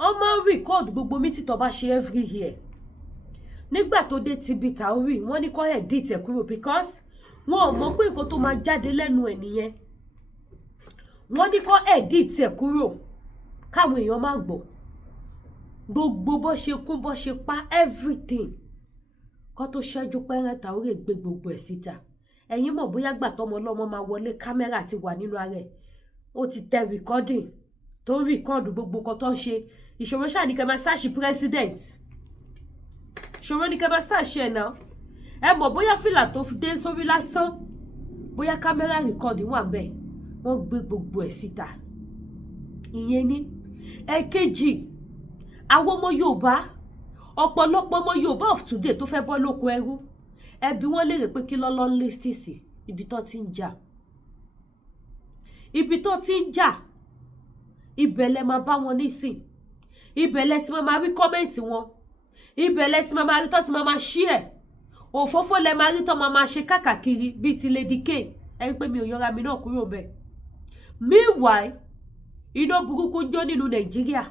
wọ́n máa ń record gbogbo meeting tó bá ṣe every year. Nígbà tó dé ti bi Taori wọ́n ní kó edit ẹ̀ kúrò because wọ́n ò mọ̀ pé nǹkan tó máa jáde lẹ́nu ẹ̀ nìyẹn. Wọ́n ní kó edit ẹ̀ kúrò káwọn èèyàn má gbọ́. Gbogbo bó ṣe kún bó ṣe pa everything. Kó tó ṣẹ́jú pẹ́rẹ́ Taori gbé gbogbo ẹ̀ síta. Ẹ̀yin mọ̀ bóyá gbà tọ́mọ ọlọ́mọ máa wọlé kámẹ́rà ti wà nínú ara ẹ̀. Ó ti tẹ recording tó ń record gbogbo nǹkan tó ń ṣe. Ìṣòro ṣáà ní kẹ́ máa search president. Ìṣòro ní kẹ́ máa search ẹ̀ náà. Ẹ mọ̀ bóyá fìlà tó dé sórí lásán. Bóyá kámẹ́rà recording wà ńbẹ̀. Wọ́n gbé gbogbo ẹ̀ síta. Ìyẹn ni. Ẹ̀kejì, àwọn ọmọ Yorùbá, ọ̀pọ̀lọpọ̀ ọmọ Yorùbá of today tó fẹ́ bọ́ lóko ẹrú. Ẹbí wọn lérè pé kí lọ́lọ́ ń list sí ibi tó ti ń jà. Ibi tó ti ń jà. Ibẹ̀ lẹ máa bá wọn nísìn. Ibẹ̀ lẹ ti máa rí comment wọn. Ibẹ̀ lẹ ti máa rí tó ti máa share. Òfófó lẹ máa rí tó máa ṣe káàkiri bíi ti Lady K. Ẹ rí pé mi ò yọra mi náà kúrò bẹ́ẹ̀. Meanwhile, iná burúkú jó nínú Nàìjíríà.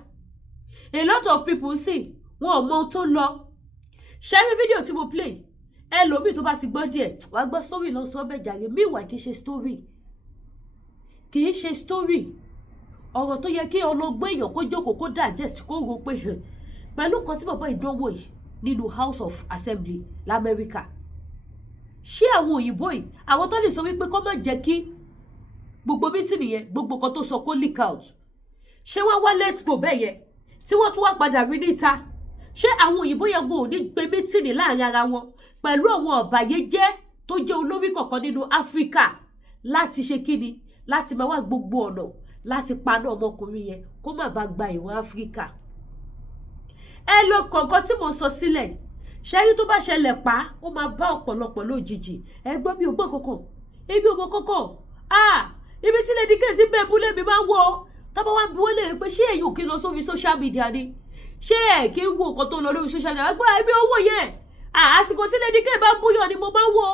A lot of people see wọn ò mọ ohun tó lọ. Share video tí mo play. Ẹlòmíì tó bá ti gbọ́ díẹ̀, wàá gbọ́ story lọ sọ bẹ́ẹ̀ jàre. Meanwhile kì í ṣe story. Kì í ṣe story. Ọ̀rọ̀ tó yẹ kí ọlọ́gbọ́n èèyàn kó jókòó kó digest kó rò pé pẹ̀lú nǹkan tí bàbá ìdánwò yìí nínú House of Assembly l'Amẹ́ríkà. Ṣé àwọn òyìnbó yìí, àwọn tó lè sọ wípé kó má jẹ́ kí gbogbo meeting yẹn, gbogbo nǹkan tó sọ kó leak out. Ṣé wọ́n wá let's go bẹ́ẹ̀ yẹn tí wọ́n tún wá padà rí níta? Ṣé àwọn òyìnbó yẹn go ní gbé meeting láàrin ara wọn pẹ̀lú àwọn ọ̀bàyéjẹ́ tó jẹ́ olórí kọ̀ọ̀kan nínú Áfíríkà láti ṣe kíni, láti máa wá gbogbo ọ̀nà láti paná ọmọkùnrin yẹn kó má bàa gba ìwọ̀n Áfíríkà. Ẹ lọ kọ̀ọ̀kan tí mo sọ sílẹ̀. Ṣẹ́rí tó bá ṣẹlẹ̀ pa, ó máa bá ọ̀pọ̀lọpọ̀ lójijì. Ẹ gbọ́ mi ò gbọ́ kankan. Èmi ò mọ̀ kankan. Ibi tí Lady K ti bẹ́ẹ̀ búlé mi máa ń wọ̀. Tọ́ba wá bí wọ́n lè pé ṣé ẹ̀yin ò kí lọ sórí social media ni? Ṣé ẹ̀ kí ń wo nǹkan tó ń lọ lórí social media? Ẹgbẹ́ ẹbí owó yẹn. Àsìkò tí Lady K bá búyọ̀ ni mo máa ń wò.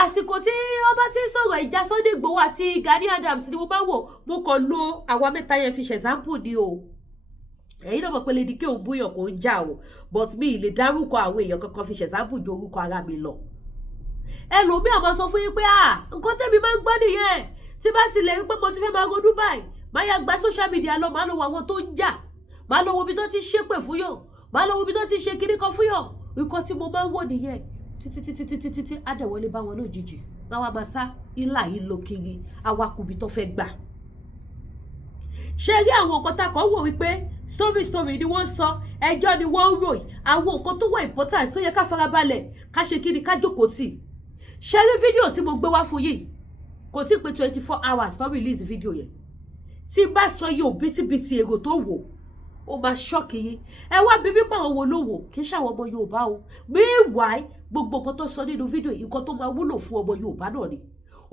Àsìkò tí ọba ti ń sọ̀rọ̀ ìjà Sunday Igboho àti Gani Adams ni mo máa ń wò. Mo kàn lo àwọn mẹ́ta yẹn fi ṣe example ni o. Ẹ̀yin náà mọ̀ pé Lady K ò ń búyọ̀ kò ń jà o. But mi ì lè dárúkọ àwọn èèyàn kankan fi ṣe example ju orúkọ ara mi lọ. Ẹlòmíì á máa sọ fún yín pé nǹkan tẹ́mi máa ń gbọ́ nìyẹn. Tí bá ti lè rí pé mo ti fẹ́ máa ronú báyìí, máa yá gba social media lọ, máa lọ wo àwọn tó ń jà. Máa lọ wo ibi tó ti ṣépè fún yàn. Máa lọ wo ibi tó ti ṣe kíní kan fún yàn. Nǹkan tí mo máa ń wò nìyẹn. Títí adẹ̀wọlé bá wọn lójijì. Máa máa sá ilà yìí lọ kiri. Awakùnbi tó fẹ́ gbà. Ṣé rí àwọn nǹkan tá kan wò wípé story ni wọ́n sọ, ẹjọ́ ni wọ́n ròyìn, àwọn nǹkan tó wà important tó yẹ ká farabalẹ̀ ká ṣe kíni ká jókòó tì. Ṣé rí fídíò tí mo gbé wá fún yìí? Kò tí pé 24 hours tó release fídíò yẹn. Tí bá sọ yóò bítíbitì èrò tó wò, ó máa ṣọ́ọ̀kì yín. Ẹ wá bí pé àwọn wo ló wò, kì í ṣàwọn ọmọ Yorùbá o. Meanwhile, gbogbo nǹkan tó sọ nínú fídíò yìí, nǹkan tó máa wúlò fún ọmọ Yorùbá náà ni.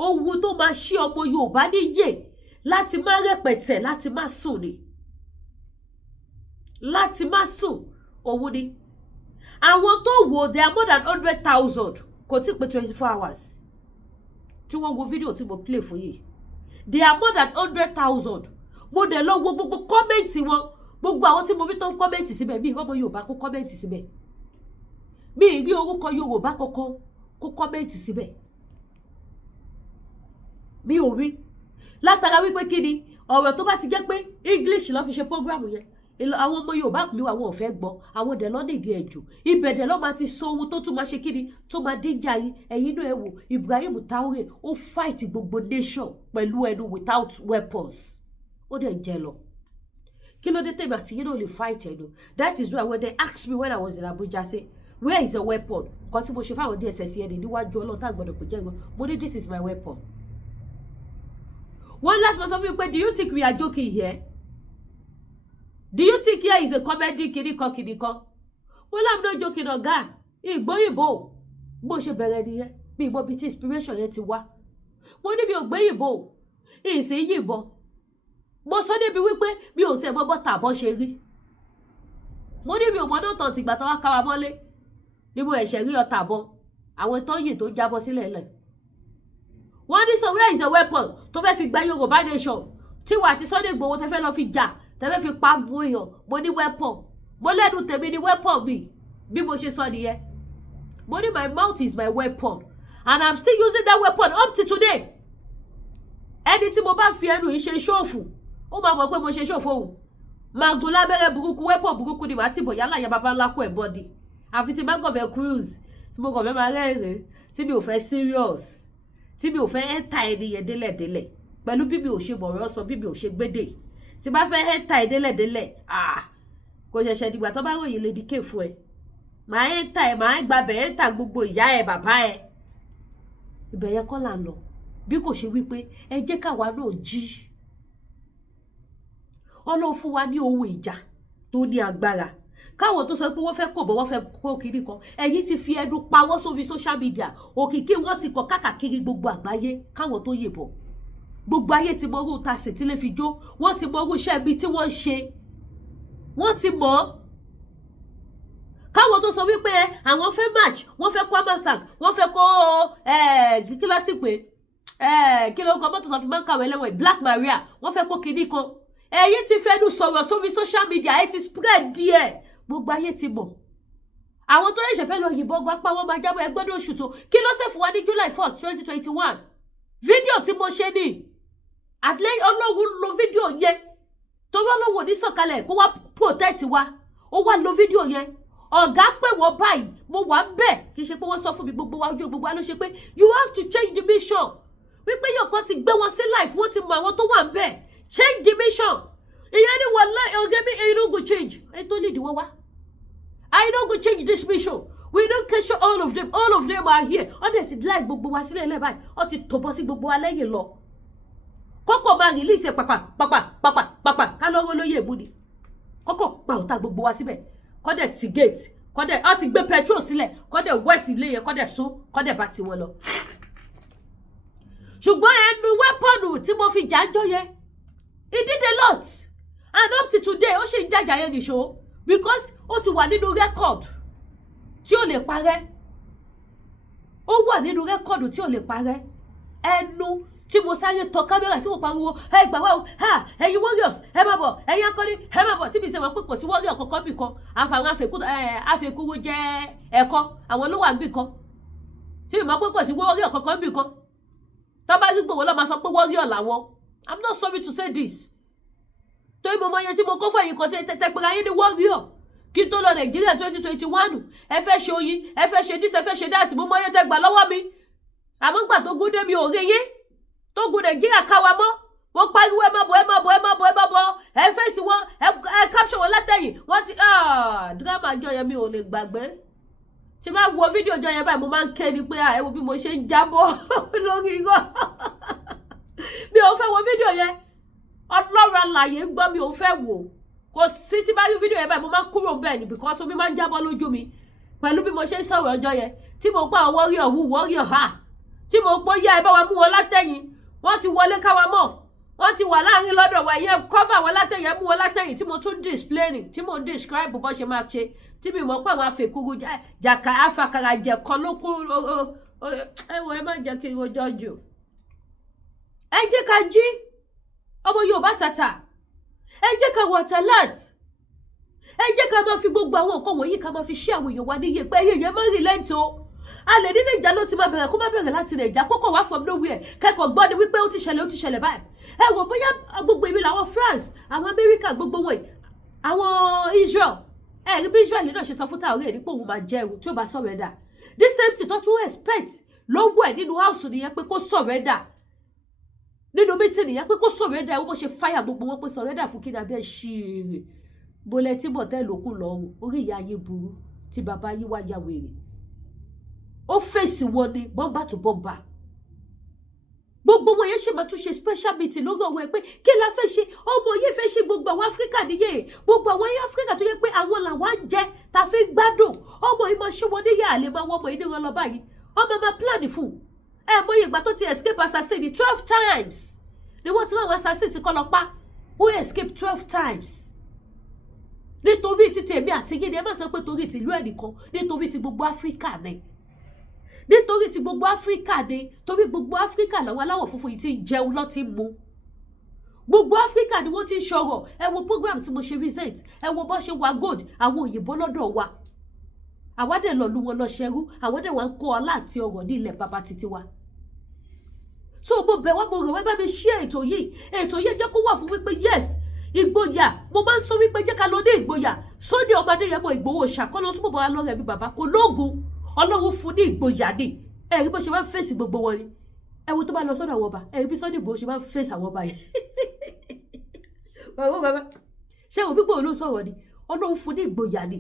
Ohun tó máa ṣí ọmọ Yorùbá níyè láti má rẹpẹtẹ, láti má sùn ni. Láti má sùn, òun ni. Àwọn tó wò, they are more than 100,000. Kò tí pé 24 hours. Tí wọ́n wo fídíò tí mo play fún yìí. They are more than 100,000. Mo dẹ̀ lọ wo gbogbo kọ́mẹ̀ntì wọn. Gbogbo àwọn tí mo rí tó ń kọ́mẹ̀ntì síbẹ̀, mi ìrọ́mọ Yorùbá kó kọ́mẹ̀ntì síbẹ̀. Mi ìrí orúkọ Yorùbá kankan kó kọ́mẹ̀ntì síbẹ̀. Mi ò rí. Látara wípé kí ni ọ̀rọ̀ tó bá ti jẹ́ pé English ló fi ṣe program yẹn. Àwọn ọmọ Yorùbá mi àwọn ò fẹ́ gbọ́. Àwọn dẹ̀ lọ́nà ìdí ẹ̀jù. Ibẹ̀ dẹ̀ lọ́ máa ti sọ ohun tó tún máa ṣe kí ni tó máa díjà yín. Ẹ̀yin náà ẹ wò Ibrahim Traore ó fight gbogbo nation pẹ̀lú ẹnu without weapons. Ó dẹ̀ jẹ lọ. Kí ló dé tèmi àti yín náà lè fight ẹnu? That is why when they asked me when I was in Abuja say where is your weapon? Kan tí mo ṣe fáwọn DSS yẹn níwájú Ọlọ́run tá gbọ́dọ̀ pè jẹ́ mo ní this is my weapon. One last person feel pé do you think we are joking here? Do you think here is a comedy kìnìkan? Well, I'm not joking ọ̀gá. Ìgbóyìnbó. Bó ṣe bẹ̀rẹ̀ nìyẹn. Mi mọ bí tí inspiration yẹn ti wá. Mo ní mi ò gbóyìnbó. Ìsìn yìnbọn. Mo sọ débi wípé mi ò ṣe mọ́ tàbọ̀ ṣe rí. Mo ní mi ò mọ náà tàn tìgbà tó wá ká wa mọ́lé. Ní mo ẹ̀ṣẹ̀ rí ọta bọ́. Àwọn tó yìn tó jábọ́ sílẹ̀ lẹ̀. Wọ́n ní so where is a weapon tó fẹ́ fi gba Yorùbá nation? Tí wà àti Sunday Igboho tẹ́ fẹ́ lọ fi jà. tẹ́ fẹ́ fi pa bu èèyàn mo ní weapon mo lẹ́nu tèmi ní weapon mi bí mo ṣe sọ nìyẹn mo ní my mouth is my weapon and I'm still using that weapon up to today ẹni tí mo bá fi ẹnu yìí ṣe ṣòfò ó máa mọ̀ pé mo ṣe ṣòfò òun máa gun lábẹ́rẹ́ burúkú weapon burúkú ni màá ti bọ̀ yálà ya bàbá ńlá kó ẹ̀ bọ́dì àfi tí máa kàn fẹ́ cruise tí mo kàn fẹ́ máa rẹ́rìn tí mi ò fẹ́ serious tí mi ò fẹ́ ẹ́ta ẹni yẹn délẹ̀délẹ̀ pẹ̀lú bí mi ò ṣe mọ̀rọ̀ sọ bí mi ò ṣe gbédè tí bá fẹ́ ẹ́ta ẹ délẹ̀délẹ̀ kò ṣẹ̀ṣẹ̀ dìgbà tó bá ròyìn Lady K fún ẹ màá ẹ́ta ẹ màá gbàbẹ̀ ẹ́ta gbogbo ìyá ẹ bàbá ẹ ibẹ̀ yẹn kọ́ là ń lọ bí kò ṣe wípé ẹ jẹ́ káwa náà jí Ọlọ́run fún wa ní ohun ìjà tó ní agbára káwọn tó sọ pé wọ́n fẹ́ kò bọ́ wọ́n fẹ́ kó kiri kan ẹ̀yin ti fi ẹnu pawọ́ sórí social media òkìkí wọ́n ti kọ káàkiri gbogbo àgbáyé káwọn tó yìnbọn gbogbo ayé ti mọ orú ta sì tí lè fi jó wọ́n ti mọ orú iṣẹ́ ibi tí wọ́n ṣe wọ́n ti mọ̀ káwọn tó sọ wípé àwọn fẹ́ match wọ́n fẹ́ kó amatak wọ́n fẹ́ kó kí láti pé kí ló ń kọ mọ́tò tó fi máa ń kàwé lẹ́wọ̀n Black Maria wọ́n fẹ́ kó kinní kan ẹ̀yin ti fẹ́nu sọ̀rọ̀ sórí social media ẹ ti spread díẹ̀ gbogbo ayé ti mọ̀ àwọn tó ṣẹ̀ṣẹ̀ fẹ́ lọ yìnbọn gbapá wọn máa jábọ̀ ẹgbẹ́dọ̀ oṣù tó kí ló ṣe fún wa ní July 1st 2021 fídíò tí mo ṣe ní àtìlẹ́yìn Ọlọ́run lo fídíò yẹn torí Ọlọ́run ní sọ̀kalẹ̀ kó wá protect wa ó wá lo fídíò yẹn ọ̀gá pè wọ́n báyìí mo wà ń bẹ̀ kì í ṣe pé wọ́n sọ fún mi gbogbo wa ojú gbogbo wa ló ṣe pé you have to change the mission wípé yọ̀kan ti gbé wọn sí life wọ́n ti mọ àwọn tó wà ń bẹ̀ change the mission ìyẹn ni wallahi ogemi I no go change ẹ tó lè dìwọ́ wá I no go change this mission we don't question all of them are here ọdẹ ti láì gbogbo wa sílẹ̀ lẹ́ẹ̀ báyìí ọ ti tòbọ́ sí gbogbo wa lẹ́yìn lọ kọ́kọ́ máa release ẹ̀ pàpà ká lọ́wọ́ lóye ìbú ni kọ́kọ́ pa ọ̀tá gbogbo wa síbẹ̀ kọ́dẹ̀ ti gate kọ́dẹ̀ ọ ti gbé petrol sílẹ̀ kọ́dẹ̀ wet ilé yẹn kọ́dẹ̀ sún kọ́dẹ̀ bá ti wọn lọ ṣùgbọ́n ẹnu wẹ́pọ̀nù tí mo fi jájọ́ yẹn it did a lot and up to today ó ṣì ń jàjà yẹn nìṣó because ó ti wà nínú record tí ò lè parẹ́ ó wà nínú rẹ́kọ̀dù tí ò lè parẹ́ ẹnu tí mo sáré tọ kámẹ́rà tí mo pariwo ẹ gbà wá o ẹ̀yin warriors ẹ má bọ̀ ẹ̀yin akọni ẹ má bọ̀ síbi tí wọ́n pè kò sí warrior kankan bì kan àfàwọn àfẹ́kúrú jẹ́ ẹ̀kọ́ àwọn ló wà ń bì kan tí mo pè kò sí warrior kankan bì kan tó bá rí gbòwó lọ́ máa sọ pé warrior làwọn I'm not sorry to say this torí mo mọ iye tí mo kọ́ fún ẹ̀yin kan tí tẹpẹ́ra yín ní warrior kí tó lọ Nàìjíríà 2021 ẹ fẹ́ ṣe oyin ẹ fẹ́ ṣe dis ẹ fẹ́ ṣe that mo mọ iye tẹ gbà lọ́wọ́ mi àmọ́ gbà tó gún dé mi ò rí yín tó gún Nàìjíríà ká wa mọ́ wọ́n pariwo ẹ má bọ̀ ẹ fèsì wọn ẹ caption wọn látẹ̀yìn wọ́n ti drama jọ yẹn mi ò lè gbàgbé ṣe máa wo fídíò jọ yẹn báyìí mo máa ń ké ni pé ẹ wo bí mo ṣe ń jábọ́ lórí irọ́ mi ò fẹ́ wo fídíò yẹn Ọlọ́run alààyè ń gbọ́ mi ò fẹ́ wò kò sí tí bá rí fídíò yẹn báyìí mo máa ń kúrò bẹ́ẹ̀ ni because omi máa ń jábọ́ lójú mi pẹ̀lú bí mo ṣe ń sọ̀rọ̀ ọjọ́ yẹn tí mo gbọ́ àwọn warrior tí mo gbọ́ yá ẹ bá wa mú wọn látẹ̀yìn wọ́n ti wọlé káwa mọ̀ wọ́n ti wà láàrin lọ́dọ̀ wa yẹn cover wọn látẹ̀yìn ẹ mú wọn látẹ̀yìn tí mo tún display tí mo describe bó ṣe máa ṣe tí mi mọ̀ pé àwọn afẹ́kúrú jàkà afakara jẹ̀kan ló kú ẹ̀wọ̀n ẹ má jẹ́ kí n rojọ́ jù ẹ jẹ́ ká jí ọmọ Yorùbá tàtà ẹ jẹ́ ká wà talent ẹ jẹ́ ká máa fi gbogbo àwọn nǹkan wọ̀nyí ká máa fi ṣí àwọn èèyàn wa níyè pé èèyàn máa ń relent o a lè ní Nàìjíríà ló ti máa bẹ̀rẹ̀ kó má bẹ̀rẹ̀ láti Nàìjíríà kókò wá from nowhere kẹ́kọ̀ọ́ gbọ́ ni wípé ó ti ṣẹlẹ̀ báyìí ẹ wò bóyá gbogbo ìbí làwọn France àwọn Amẹ́ríkà gbogbo wọn àwọn Israel ẹ rí bí Israel náà ṣe sọ fún táwọn èèyàn nípò òun máa jẹ ẹrù tí ó bá surrender the same thing tó tún expect lọ́wọ́ ẹ̀ nínú house nìyẹn pé kó surrender nínú mítì nìyẹn pé kó surrender ẹ̀ wọ́n ṣe fire gbogbo wọn pé surrender fún kí ni abẹ́ ṣíire bolẹ̀ tí bọ̀tẹ́ lókun lọ́rùn orí ìyá ayé burú tí bàbá yín wá ya wèrè ó fèsì wọn ni bọ́mbà tó bọ́mbà gbogbo wọn yẹn ṣe máa tún ṣe special meeting lórí ọwọ́ ẹ pé kí la fẹ́ ṣe ọmọ yìí fẹ́ ṣe gbogbo àwọn Áfíríkà níyè gbogbo àwọn Áfíríkà tó yẹ pé àwọn làwọn ń jẹ ta fi gbádùn ọmọ yìí máa ṣe wọn níyà àlè máa wọ ọmọ yìí ní wọn lọ báyìí ọmọ máa plan fún ẹ mọ iye ìgbà tó ti escape assassin 12 times ni wọ́n ti láwọn assassins kọ́ lọ pa ó escape 12 times nítorí ti tèmi àti yín ni ẹ má sọ pé torí ti ìlú ẹnìkan nítorí ti gbogbo Áfíríkà ni nítorí ti gbogbo Áfíríkà ni torí gbogbo Áfíríkà làwọn aláwọ̀ funfun yìí ti ń jẹun lọ́ ti mu gbogbo Áfíríkà ni wọ́n ti ń ṣọ̀rọ̀. Ẹ wo program tí mo ṣe recent, ẹ wo bó ṣe wà gold àwọn òyìnbó lọ́dọ̀ wa. Àwa dẹ̀ lọ lu wọn lọ ṣẹrú, àwọn dẹ̀ wá ń kó ọlá àti ọrọ̀ ní ilẹ̀ bàbá títí wa. So mo bẹ̀ wá, mo rò wá bá mi share ètò yìí jẹ́ kó wà fún wípé yes, ìgboyà, mo máa ń sọ wípé jẹ́ ká lọ ní ìgboyà. Sunday ọmọdé yẹn mọ Ìgbòho ṣàkọ́lọ́ túbọ̀ bá lọ́rẹ̀ bí bàbá kò lóògùn, Ọlọ́run fún ní ìgboyà ni. Ẹ rí bó ṣe máa ń fèsì gbogbo wọn ni. Ẹ wo tó bá lọ sọ́dọ̀ àwọn ọba, ẹ rí bí Sunday Ìgbòho ṣe máa ń fèsì àwọn ọba yẹn. Bàbá ṣé o gbígbó ló sọ̀rọ̀ ni, Ọlọ́run fún ní ìgboyà ni.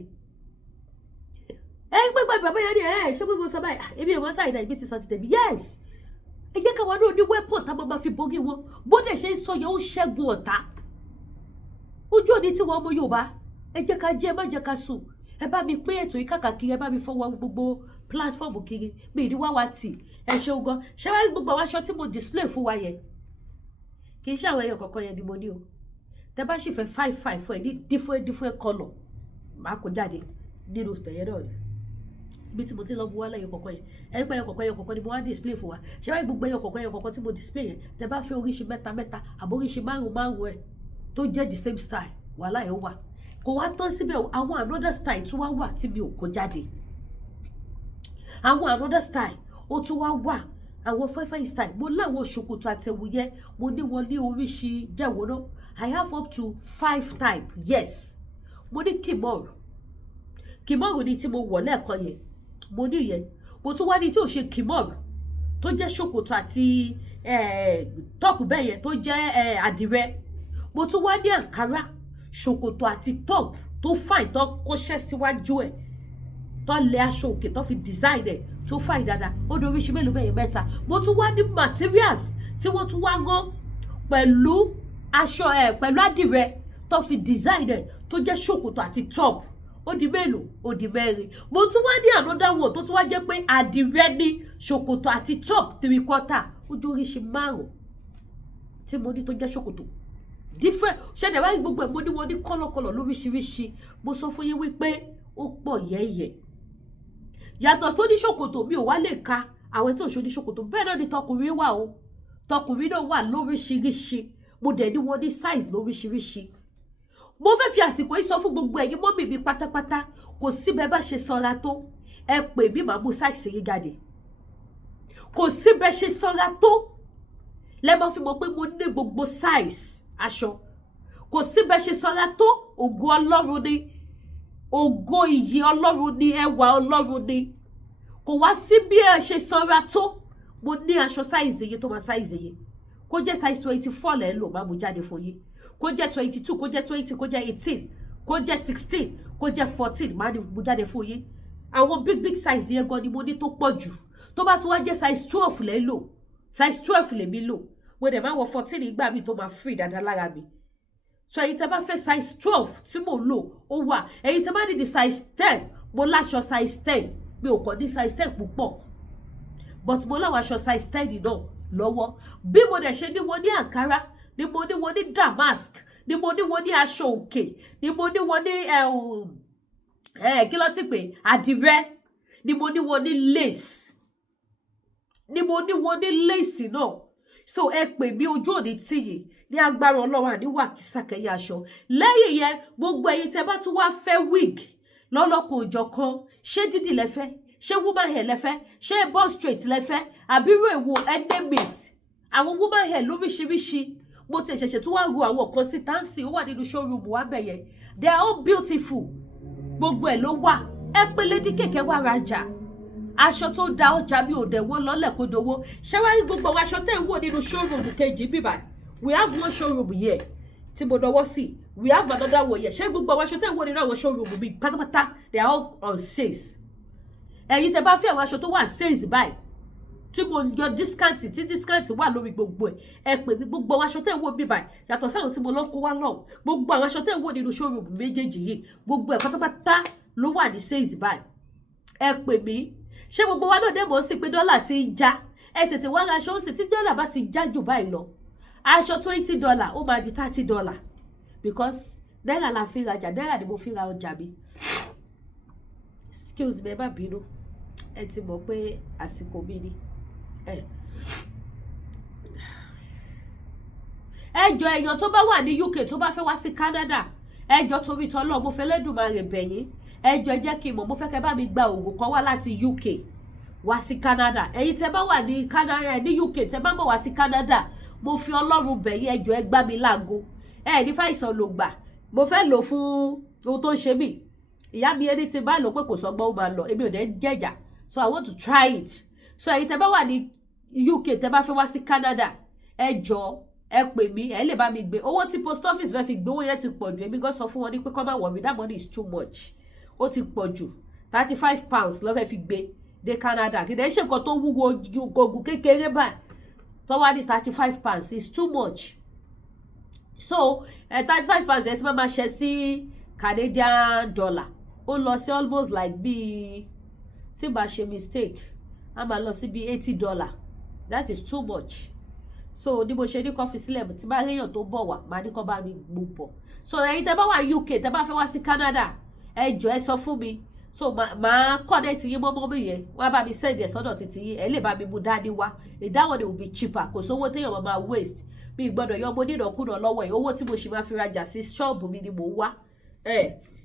Ẹ gbẹ́gbẹ́ bàbá yẹn ni ṣé mo sọ báyìí, èmi ò mọ sáyidá ìbí ti sọ ti tẹ̀mí. Yes, ẹ jẹ́ káwọn náà ní weapon tá a máa fi borí wọn. Bó dẹ̀ ṣe ń sọ yẹn ó ṣẹ́gun ọ̀tá. Ojú òní tí wọ́n ọmọ Yorùbá, ẹ jẹ́ ká jẹ́, má jẹ́ ká sùn. Ẹ bá mi pín ètò yìí káàkiri, ẹ bá mi fọwọ́ gbogbo platform kiri, mi ní wá tì. Ẹ ṣeun gan. Ṣé wá rí gbogbo àwọn aṣọ tí mo display fún wa yẹn? Kì í ṣe àwọn ẹyọ kọ̀ọ̀kan yẹn ni mo ní o. Tẹ bá sì fẹ́ 5 fún ẹ ní different color, máa kó jáde nínú ìbẹ̀yẹ náà ni. Bí tí mo ti lọ bu wá lẹ́yọ kọ̀ọ̀kan yẹn, ẹ gbà ẹyọ kọ̀ọ̀kan ni mo wá display fún wa. Ṣé wá rí gbogbo ẹyọ kọ̀ọ̀kan tí mo display yẹn? Tẹ bá fẹ́ oríṣi mẹ́ta àbí oríṣi márùn ẹ̀ tó jẹ́ the same style, wàhálà ẹ̀ wà. Kò wá tán síbẹ̀, àwọn another style tún wá wà tí mi ò kó jáde. Àwọn another style ó tún wá wà, àwọn fẹ́fẹ́ style. Mo láwọn ṣòkòtò àtẹ̀wù yẹn, mo ní wọn ní oríṣi jẹ́wọ́ náà. I have up to 5 type, yes. Mo ní kimoru ni tí mo wọ̀ lẹ́ẹ̀kan yẹn, mo ní yẹn. Mo tún wá ní tí ò ṣe kimoru tó jẹ́ ṣòkòtò àti top bẹ́ẹ̀ yẹn tó jẹ́ àdìrẹ. Mo tún wá ní àǹkárá, ṣòkòtò àti top tó fine tó kóṣẹ́ síwájú ẹ̀, tó lẹ aṣọ òkè tó fi design ẹ̀ tó fine dáadáa. Ó di oríṣi mélòó bẹ́ẹ̀ yẹn mẹ́ta. Mo tún wá ní materials tí wọ́n tún wá rán pẹ̀lú aṣọ pẹ̀lú àdìrẹ tó fi design ẹ̀ tó jẹ́ ṣòkòtò àti top. Ó di mélòó? Ó di mẹ́rin. Mo tún wá ní another one tó tún wá jẹ́ pé àdìrẹ ní ṣòkòtò àti top 3/4. Ó di oríṣi 5 tí mo ní tó jẹ́ ṣòkòtò different. Ṣé dẹ̀ wáyé gbogbo ẹ̀ mo ní wọn ní kọ́lọ̀kọ́lọ̀ lóríṣiríṣi. Mo sọ fún yín wípé ó pọ̀ yẹ́yẹ́. Yàtọ̀ sí oníṣòkòtò mi ò wá lè ka àwọn tí ò ṣe oníṣòkòtò. Bẹ́ẹ̀ náà ni tọkùnrin wà o. Tọkùnrin náà wà lóríṣiríṣi. Mo dẹ̀ ní wọn ní size lóríṣiríṣi. Mo fẹ́ fi àsìkò yìí sọ fún gbogbo ẹ̀yin mọ́mì mi pátápátá, kò sí bẹ́ẹ̀ bá ṣe sanra tó, ẹ pè mí màá mú size yín jáde. Kò sí bẹ́ẹ̀ ṣe sanra tó, lẹ́ máa fi mọ̀ pé mo ní gbogbo size aṣọ. Kò sí bẹ́ẹ̀ ṣe sanra tó, ògo Ọlọ́run ni, ògo ìyè Ọlọ́run ni, ẹwà Ọlọ́run ni. Kò wá sí bí ẹ ṣe sanra tó, mo ní aṣọ size yín tó máa size yín. Kó jẹ́ size 24 lẹ́ lò, máa mú jáde fún yín. Kó jẹ́ 22, kó jẹ́ 20, kó jẹ́ 18, kó jẹ́ 16, kó jẹ́ 14, máa mú jáde fún yín. Àwọn big size yẹn gan ni mo ní tó pọ̀ jù. Tó bá tún wá jẹ́ size 12 lẹ́ lò, size 12 lèmi lò. Mo dẹ̀ máa wọ 14 nígbà mi tó máa free dáadáa lára mi. So ẹ̀yin tẹ́ bá fẹ́ size 12 tí mo lò, ó wà. Ẹ̀yin tẹ́ bá ní di size 10, mo láṣọ size 10. Mi ò kàn ní size 10 púpọ̀. But mo láwọn aṣọ size 10 náà lọ́wọ́. Bí mo dẹ̀ ṣe ní wọn ní àǹkárá, ni mo ní wọn ní damask, ni mo ní wọn ní aṣọ òkè, ni mo ní wọn ní kí ló ti pè, àdìrẹ, ni mo ní wọn ní lace. Ni mo ní wọn ní lace náà. So ẹ pè mí ojú òní tì yín ní agbára Ọlọ́run àníwà kìsàkẹyẹ aṣọ. Lẹ́yìn yẹn, gbogbo ẹ̀yin tẹ́ bá tún wá fẹ́ wig lọ́lọ́kọ̀ òjọ̀kan, ṣé dídì lẹ́fẹ́, ṣé woman hair lẹ́fẹ́, ṣé bun straight lẹ́fẹ́, àbírò èwo enamate. Àwọn woman hair lóríṣiríṣi. Mo ti ṣẹ̀ṣẹ̀ tún wá ru àwọn kan sí tansi, ó wà nínú showroom wa bẹ̀yẹn. They are all beautiful. Gbogbo ẹ̀ ló wà. Ẹ pé Lady Kẹ̀kẹ́ wá rajà. Aṣọ tó da ọjà mi ò dẹ̀ wọ́n lọ́lẹ̀ kó dowó. Ṣé wá rí gbogbo àwọn aṣọ tẹ́ ń wò nínú showroom kejì bíbá? We have one showroom here tí mo dọwọ́ sí. We have another one here. Ṣé gbogbo àwọn aṣọ tẹ́ ń wò nínú àwọn showroom mi pátápátá? They are all on sales. Ẹ̀yin tẹ́ bá fẹ́ àwọn aṣọ tó wà sales báyìí, tí mo yọ discount, tí discount wà lórí gbogbo ẹ pè mí. Gbogbo àwọn aṣọ tẹ́ ń wò bíbá yàtọ̀ sáwọn tí mo lọ kó wá lọ. Gbogbo àwọn aṣọ tẹ́ ń wò nínú showroom méjèèjì yìí, gbogbo ẹ̀ pátápátá ló wà ní sales báyìí. Ẹ pè mí. Ṣé gbogbo wa náà dẹ̀ mọ̀ sí pé dọ́là ti ń já? Ẹ tètè wá ra aṣọ sí tí dọ́là bá ti já jù báyìí lọ. Aṣọ $20 ó máa di $30 because náírà la fi rajà, náírà ni mo fi ra ọjà mi. Excuse me, ẹ má bínú. Ẹ ti mọ̀ pé àsìkò mi ni. ẹjọ́ èèyàn tó bá wà ní UK tó bá fẹ́ wá sí Canada ẹjọ́ torí tọ́lọ́ mo fẹ́ lẹ́dùnmarè bẹ̀yìn ẹjọ́ jẹ́ kí n mọ̀ mo fẹ́ kẹ́ bá mi gba òògùn kan wá láti UK wá sí Canada ẹ̀yin tẹ́ bá wà ní Canada ní UK tẹ́ bá mọ̀ wá sí Canada mo fi Ọlọ́run bẹ̀yìn ẹjọ́ ẹ gbá mi láago ní fàìsàn ló gbà mo fẹ́ lò fún ohun tó ń ṣe mí ìyá mi ẹni tí bá lò pé kò sọgbọ́n ó máa lọ èmi ò dẹ̀ jẹ̀jà so I want to try it so ẹ̀yin tẹ́ bá wà ní UK tẹ́ bá fẹ́ wá sí Canada ẹjọ́ ẹ pè mí ẹ lè bá mi gbé owó tí post office fẹ́ fi gbé owó yẹn ti pọ̀ jù èmi gan sọ fún wọn ní pé kọ́ máa wọ̀ mí that money is too much ó ti pọ̀ jù £35 ló fẹ́ fi gbé dé Canada kì í dẹ́ ṣe nǹkan tó wúwo gògùn kékeré báyìí tó wá ní £35 is too much so £35 ẹ ti máa ṣe sí Canadian dollar ó lọ sí almost like bíi tí bá ṣe mistake a máa lọ sí bíi $80 that is too much so ní mo ṣe ní kọfí sílẹ̀ tí bá réyàn tó bọ̀ wá máa ní kọ́ bá mi gbó pọ̀ so ẹ̀yin tẹ́ bá wà UK tẹ́ bá fẹ́ wá sí Canada ẹ jọ̀ọ́ ẹ sọ fún mi so máa connect yín mọ́mọ́ mi yẹn wọ́n bá mi send ẹ̀ sọ́dọ̀ títí yín ẹ lè bá mi mú dání wá that one will be cheaper kò sówó téèyàn máa waste mi gbọ́dọ̀ yọ ọmọ onínàkúnà lọ́wọ́ ẹ̀ owó tí mo ṣì máa fi rajà sí ṣọ́ọ̀bù mi ni mò ń wá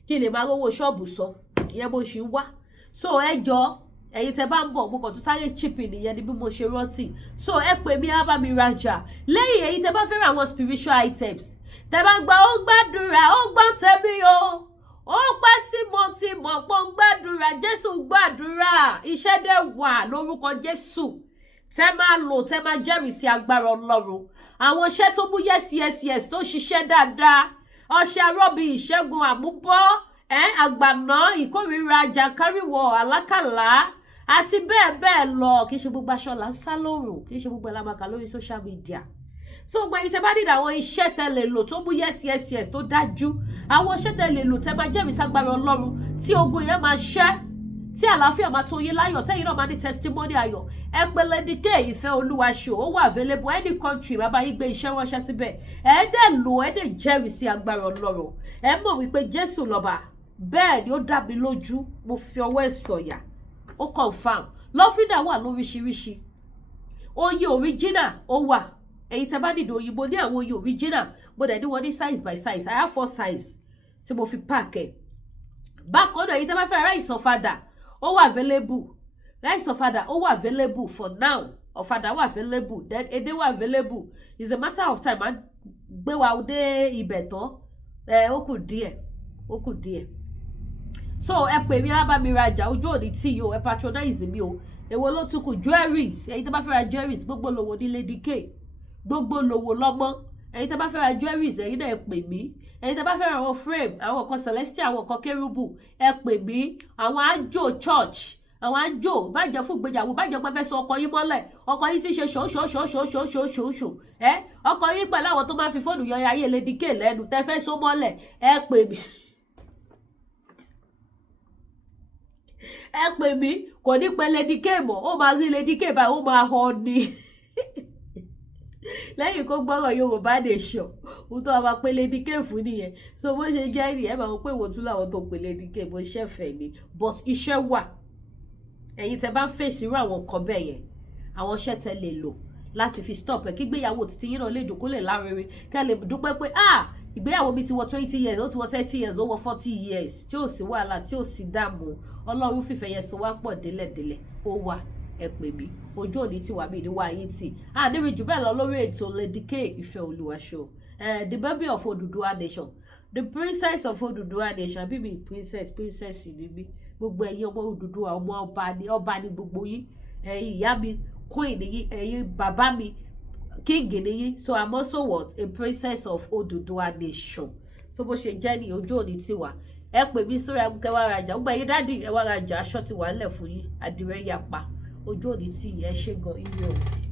kí n lè máa rówó ṣọ́ọ̀bù sọ ìyẹn mo ṣì ń wá so ẹ jọ̀ọ́ ẹ̀yin tẹ́ bá ń bọ̀ mo kàn tún sáré chipping nìyẹn ni bí mo ṣe rántí so ẹ pè mí á bá mi rajà lẹ́yìn ẹ̀yin tẹ́ bá fẹ́ ra àwọn spiritual items tẹ́ bá gba ó gbàdúrà ó gbọ́n tẹ̀mí o ó pẹ́ tí mo ti mọ̀ pé ó gbàdúrà Jésù gbàdúrà iṣẹ́ dẹ̀ wà lórúkọ Jésù tẹ́ máa lò tẹ́ máa jẹ́rìí sí agbára Ọlọ́run àwọn iṣẹ́ tó mú yes tó ṣiṣẹ́ dáadáa ọṣẹ arọ́bì ìṣẹ́gun àmúbọ́ àgbàná ìkórìíra àjàkáríwọ̀ àlákàlà àti bẹ́ẹ̀ bẹ́ẹ̀ lọ kì í ṣe gbogbo aṣọ là ń sá lóòrùn kì í ṣe gbogbo ẹlámàkà lórí social media so gba iṣẹ́ bá dìde àwọn iṣẹ́ tẹ́ lè lò tó mú yes tó dájú àwọn iṣẹ́ tẹ́ lè lò tẹ́ máa jẹ́rìí ságbára Ọlọ́run tí ogun yẹn máa ṣẹ́ tí àlàáfíà máa tó yín láyọ̀ tẹ́yìn náà máa ní testimony ayọ̀ ẹ pè Lady K Ìfẹ́ Olúwa show ó wà available any country bàbá yín gbé iṣẹ́ ránṣẹ́ síbẹ̀ ẹ dẹ̀ lò ẹ dẹ̀ jẹ́rìí sí agbára Ọlọ́run ẹ mọ̀ wípé Jésù lọ́ba bẹ́ẹ̀ ni ó dá mi lójú mo fi ọwọ́ ẹ̀ sọ̀yà ó confam lọ́fíńdà wà lóríṣiríṣi oyin original ó wà èyí tẹ́ bá dìde òyìnbó ní àwọn oyin original mo dẹ̀ ní wọn ní size by size I have 4 size tí mo fi pack ẹ̀ bákan náà èyí tẹ́ bá fẹ́ rice ọ̀fadà ó wà available rice ọ̀fadà ó wà available for now ọ̀fadà wà available then edé wà available it's a matter of time a gbé wa dé ibẹ̀ tán ó kù díẹ̀ so ẹ pè mí á bá mi rajà ojú òní tí o ẹ patronize mi o èwo ló tún kù jewelries ẹ̀yin tẹ́ bá fẹ́ ra jewelries gbogbo lòwò ní Lady K gbogbo lòwò lọ́mọ ẹ̀yin tẹ́ bá fẹ́ ra jewelries ẹ̀yin náà ẹ pè mí ẹ̀yin tẹ́ bá fẹ́ ra àwọn frame àwọn kan celestial àwọn kan kérúbù ẹ pè mí àwọn àjò church àwọn àjò bàjẹ́ fún ìgbéyàwó bàjẹ́ pé fẹ́ sọ ọkọ yín mọ́lẹ̀ ọkọ yín ti ṣe ṣòṣòṣòṣòṣòṣòṣò ọkọ yín pẹ̀lú àwọn tó máa fi fóònù yọ ayé Lady K lẹ́nu tẹ́ fẹ́ sọ mọ́lẹ̀ ẹ pè mí ẹ pè mí kò ní pé Lady K mọ̀ ó máa rí Lady K báyìí ó máa họ ni lẹ́yìn kó gbọ́rọ̀ Yorùbá nation ó tó máa pé Lady K fún nìyẹn so bó ṣe jẹ́ ni ẹ máa wọ pé ìwò tún láwọn tó pè Lady K bó ṣẹ̀fẹ̀ ni but iṣẹ́ wà ẹ̀yin tẹ́ bá ń fèsì irú àwọn nǹkan bẹ́ẹ̀ yẹn àwọn iṣẹ́ tẹ́ lè lò láti fi stop ẹ̀ kí ìgbéyàwó títí yín náà lè dùn kó lè lárinrin kẹ́ lè dúpẹ́ pé ìgbéyàwó mi ti wọ 20 years ó ti wọ 30 years ó wọ 40 years tí ò sí wàhálà tí ò sí dààmú Ọlọ́run fìfẹ́ yẹn so wá pọ̀ délẹ̀délẹ̀ ó wà ẹ pè mí ojú òní tí wà mí ní wá yín tì níbi jù bẹ́ẹ̀ lọ lórí ètò Lady K Ìfẹ́ Olúwa show the baby of Oduduwa nation the princess of Oduduwa nation àbí mi princess ni mí gbogbo ẹ̀yin ọmọ Oduduwa ọmọ ọba ni gbogbo yín ẹ̀yin ìyá mi queen ni ẹ̀yin bàbá mi king ni yín so I'm also what a princess of Oduduwa nation so bó ṣe jẹ́ ní ojú òní tí wà ẹ pè mí sórí agùnkẹ́ wá rajà gbogbo ẹ̀yin dádì ẹ wá rajà aṣọ ti wà nílẹ̀ fún yín àdìrẹ́ yapa ojú òní tí ẹ ṣe gan ire o.